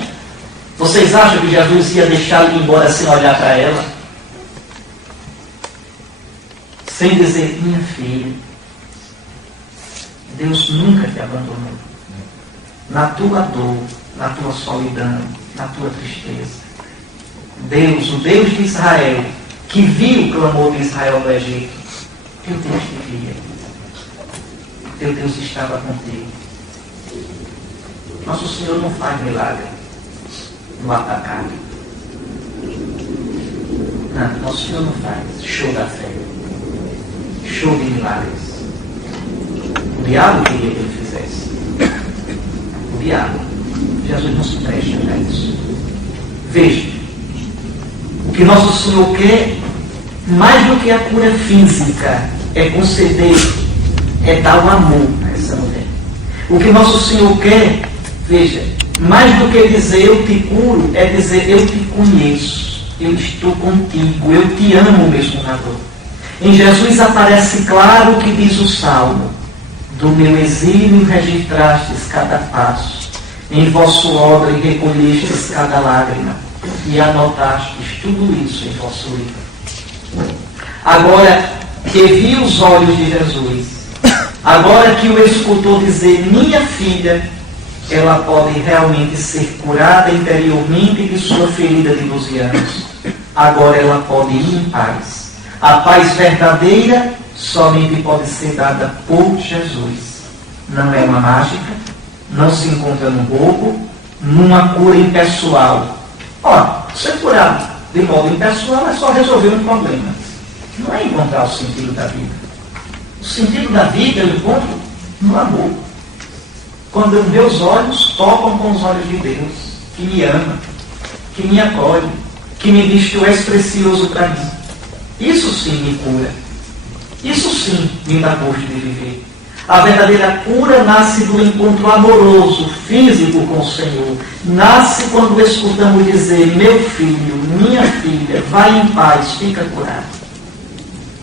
Vocês acham que Jesus ia deixá-la ir embora sem olhar para ela? Sem dizer, minha filha, Deus nunca te abandonou. Na tua dor, na tua solidão, na tua tristeza. Deus, o Deus de Israel, que viu o clamor de Israel do Egito, teu Deus te via. Teu Deus estava contigo. Nosso Senhor não faz milagre no atacado. Não, nosso Senhor não faz show da fé. Show de milagres. O diabo queria que ele fizesse. O diabo. Jesus não se presta para isso. Veja, o que nosso Senhor quer, mais do que a cura física, é conceder, é dar o amor a essa mulher. O que nosso Senhor quer, veja, mais do que dizer eu te curo, é dizer eu te conheço, eu estou contigo, eu te amo mesmo na dor. Em Jesus aparece claro o que diz o Salmo: do meu exílio registrastes cada passo, em vosso odre recolhestes cada lágrima, e anotastes tudo isso em vosso livro. Agora que vi os olhos de Jesus, agora que o escutou dizer, minha filha, ela pode realmente ser curada interiormente de sua ferida de 12 anos. Agora ela pode ir em paz. A paz verdadeira somente pode ser dada por Jesus. Não é uma mágica, não se encontra num roubo, numa cura impessoal. Ora, ser curado de modo impessoal é só resolver um problema. Não é encontrar o sentido da vida. O sentido da vida eu encontro no amor. Quando meus olhos tocam com os olhos de Deus, que me ama, que me acolhe, que me diz que tu és precioso para mim. Isso sim me cura. Isso sim me dá gosto de viver. A verdadeira cura nasce do encontro amoroso, físico com o Senhor. Nasce quando escutamos dizer, meu filho, minha filha, vai em paz, fica curado.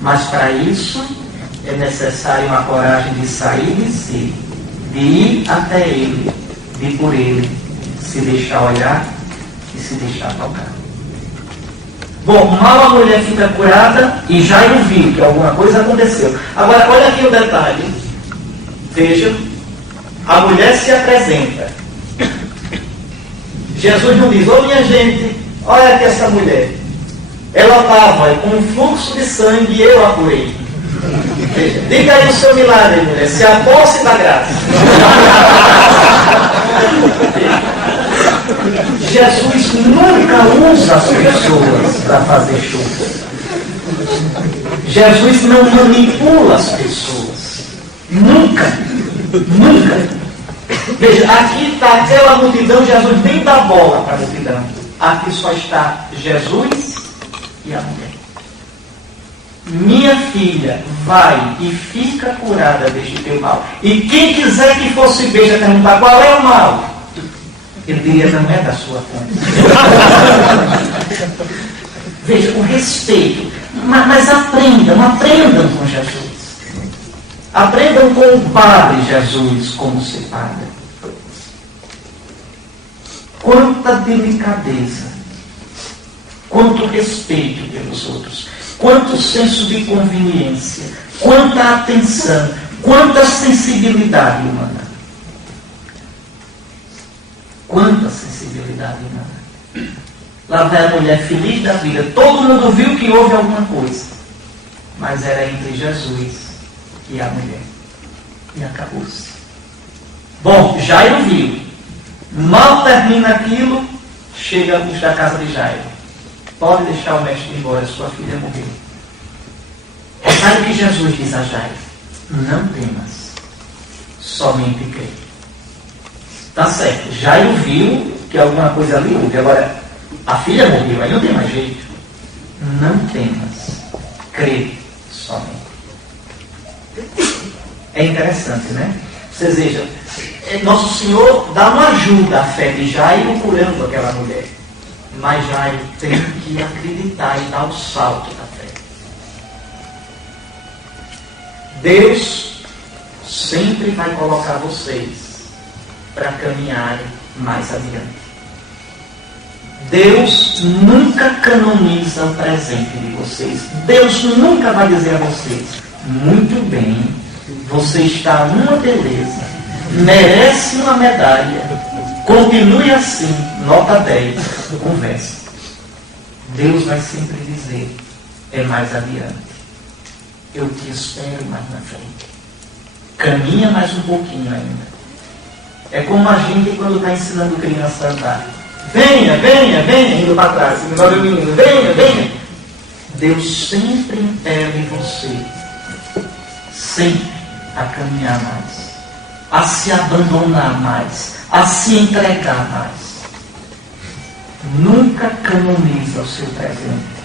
Mas para isso é necessário uma coragem de sair de si, de ir até Ele, de por Ele, se deixar olhar e se deixar tocar. Bom, mal a mulher fica curada e Jairo viu que alguma coisa aconteceu. Agora, olha aqui o detalhe. Veja, a mulher se apresenta. Jesus não diz, ô minha gente, olha aqui essa mulher. Ela estava com um fluxo de sangue e eu a curei. Veja, diga aí o seu milagre, mulher, se aposse da graça. Jesus nunca usa as pessoas para fazer show. Jesus não manipula as pessoas. Nunca. Nunca. Veja, aqui está aquela multidão, Jesus nem dá bola para a multidão. Aqui só está Jesus e a mulher. Minha filha, vai e fica curada deste teu mal. E quem quiser que fosse besta perguntar qual é o mal, ele diria, não é da sua conta. Veja, o respeito. Mas aprendam com Jesus. Aprendam com o Padre Jesus como se paga. Quanta delicadeza, quanto respeito pelos outros, quanto senso de conveniência, quanta atenção, quanta sensibilidade humana. Quanta sensibilidade humana. Lá vai a mulher feliz da vida. Todo mundo viu que houve alguma coisa. Mas era entre Jesus e a mulher. E acabou-se. Bom, Jairo viu. Mal termina aquilo, chega os da casa de Jairo. Pode deixar o mestre ir embora, sua filha morreu. Sabe o que Jesus diz a Jairo? Não temas, somente crê. Tá certo, Jairo viu que alguma coisa ali houve. Agora, a filha morreu, aí não tem mais jeito. Não temas, crê somente. É interessante, né? Vocês vejam, Nosso Senhor dá uma ajuda à fé de Jairo curando aquela mulher. Mas Jairo tem que acreditar e dar o salto da fé. Deus sempre vai colocar vocês para caminharem mais adiante. Deus nunca canoniza o presente de vocês. Deus nunca vai dizer a vocês: muito bem, você está uma beleza, merece uma medalha, continue assim, nota 10, conversa. Deus vai sempre dizer: é mais adiante, eu te espero mais na frente, caminha mais um pouquinho ainda. É como a gente quando está ensinando criança a andar: venha, venha, venha, indo para trás, o menino, venha, venha. Deus sempre impele você, sempre, a caminhar mais, a se abandonar mais, a se entregar mais. Nunca canoniza o seu presente.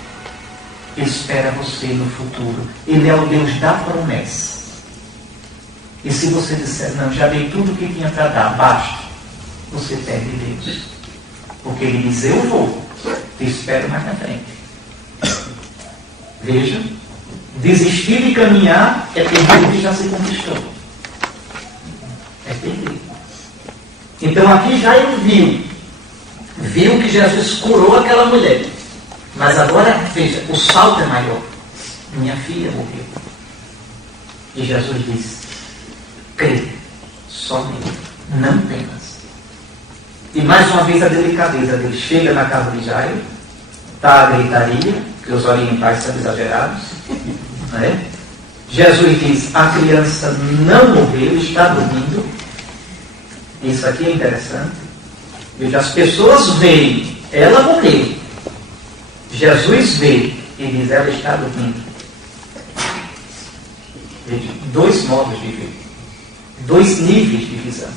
Espera você no futuro. Ele é o Deus da promessa. E se você disser: não, já dei tudo o que tinha para dar, basta, você perde Deus. Porque Ele diz: eu vou, te espero mais na frente. Veja, desistir de caminhar é perder o que já se conquistou. É perder. Então aqui Jairo viu que Jesus curou aquela mulher. Mas agora, veja, o salto é maior. Minha filha morreu. E Jesus disse: crê, somente, não temas. E mais uma vez a delicadeza dele. Chega na casa de Jairo, está a gritaria, que os orientais são exagerados, né? Jesus diz: a criança não morreu, está dormindo. Isso aqui é interessante. Veja, as pessoas veem, ela morreu. Jesus vê e diz: ela está dormindo. Veja, dois modos de ver, dois níveis de visão.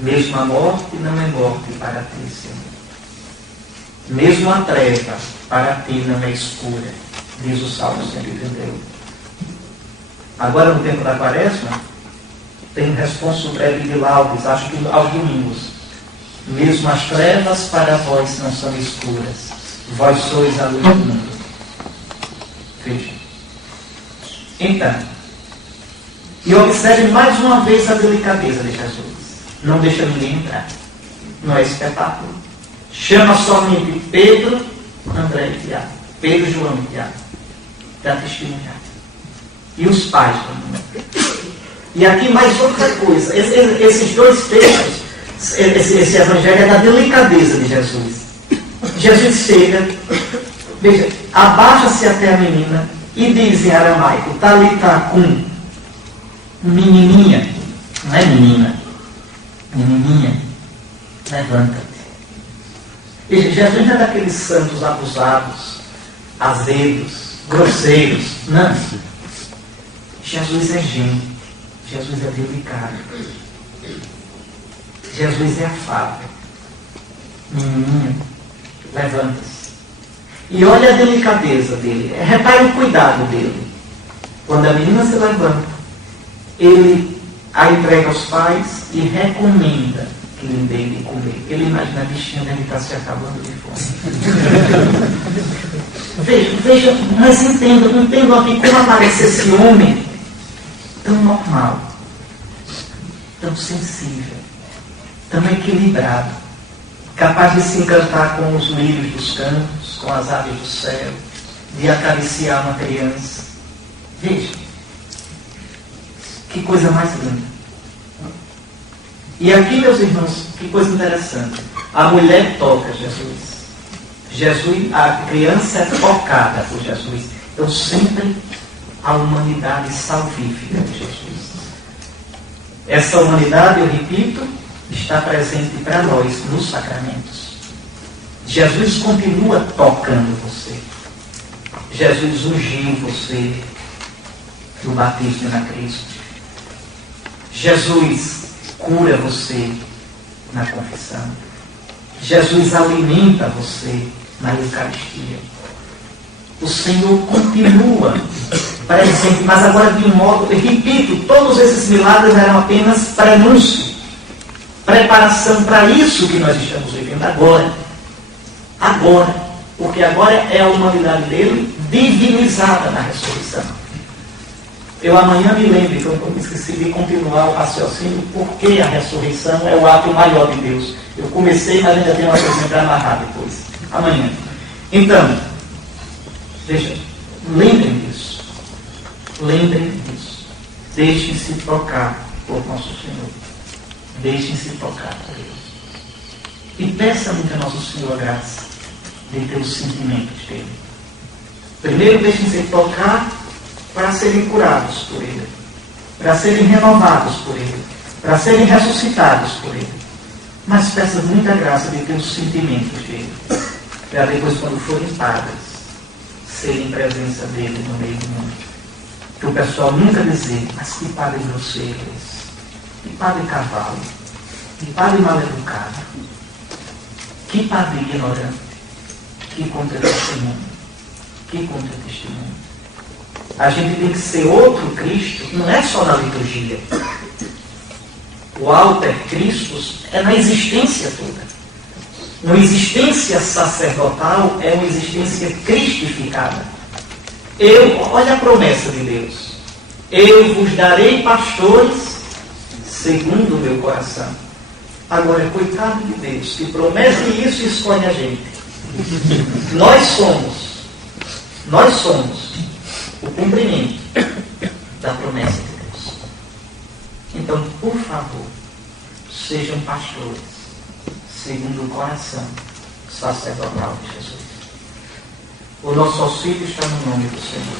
Mesmo a morte não é morte para ti, Senhor. Mesmo a treva para ti não é escura, diz o Salmo 138. Agora, no tempo da Quaresma, tem um responso breve de laudes, acho que aos domingos. Mesmo as trevas para vós não são escuras, vós sois a luz do mundo. Veja. Então, e observe mais uma vez a delicadeza de Jesus. Não deixa ninguém entrar. Não é espetáculo. Chama somente Pedro, André e Tiago. Pedro, João e Tiago. Para testemunhar. E os pais também. E aqui mais outra coisa. Esses dois textos, esse evangelho é da delicadeza de Jesus. Jesus chega, veja, abaixa-se até a menina e diz em aramaico: Talita cum, menininha, não é menina, menininha, levanta-te. Veja, Jesus não é daqueles santos abusados, azedos, grosseiros, não. Jesus é gente, Jesus é delicado, Jesus é afável. Menininha, levanta-se. E olha a delicadeza dele. Repare o cuidado dele. Quando a menina se levanta, ele a entrega aos pais e recomenda que lhe dê de comer. Ele imagina: a bichinha deve estar se acabando de fome. Veja, mas entendam aqui como aparece esse homem tão normal, tão sensível, tão equilibrado, capaz de se encantar com os lírios dos campos, com as aves do céu, de acariciar uma criança. Veja, que coisa mais linda. E aqui, meus irmãos, que coisa interessante. A mulher toca Jesus. A criança é tocada por Jesus. Eu sempre a humanidade salvífica de Jesus. Essa humanidade, eu repito, está presente para nós nos sacramentos. Jesus continua tocando você. Jesus ungiu você no batismo na Cristo. Jesus cura você na confissão. Jesus alimenta você na Eucaristia. O Senhor continua presente, mas agora de um modo, eu repito, todos esses milagres eram apenas prenúncio, preparação para isso que nós estamos vivendo agora. Agora, porque agora é a humanidade dele divinizada na ressurreição. Eu amanhã me lembro, então eu me esqueci de continuar o raciocínio, porque a ressurreição é o ato maior de Deus. Eu comecei, mas ainda tenho uma coisa para amarrar depois. Amanhã. Então, veja, lembrem disso. Lembrem disso. Deixem-se tocar por nosso Senhor. Deixem-se tocar por Deus. E peça muito a nosso Senhor a graça de ter os sentimentos dele. Primeiro, deixem-se tocar para serem curados por Ele, para serem renovados por Ele, para serem ressuscitados por Ele. Mas peça muita graça de ter os sentimentos dele, para depois, quando forem padres, serem presença dele no meio do mundo. Que o pessoal nunca dizer, mas que padre grosseiro é esse? Que padre cavalo? Que padre mal educado? Que padre ignorante? Que contra testemunho? Que contra testemunho? A gente tem que ser outro Cristo, não é só na liturgia. O alter Christus é na existência toda. Uma existência sacerdotal é uma existência cristificada. Olha a promessa de Deus. Eu vos darei pastores segundo o meu coração. Agora, coitado de Deus, que promete isso e escolhe a gente. Nós somos o cumprimento da promessa de Deus. Então, por favor, sejam pastores segundo o coração sacerdotal de Jesus. O nosso auxílio está no nome do Senhor.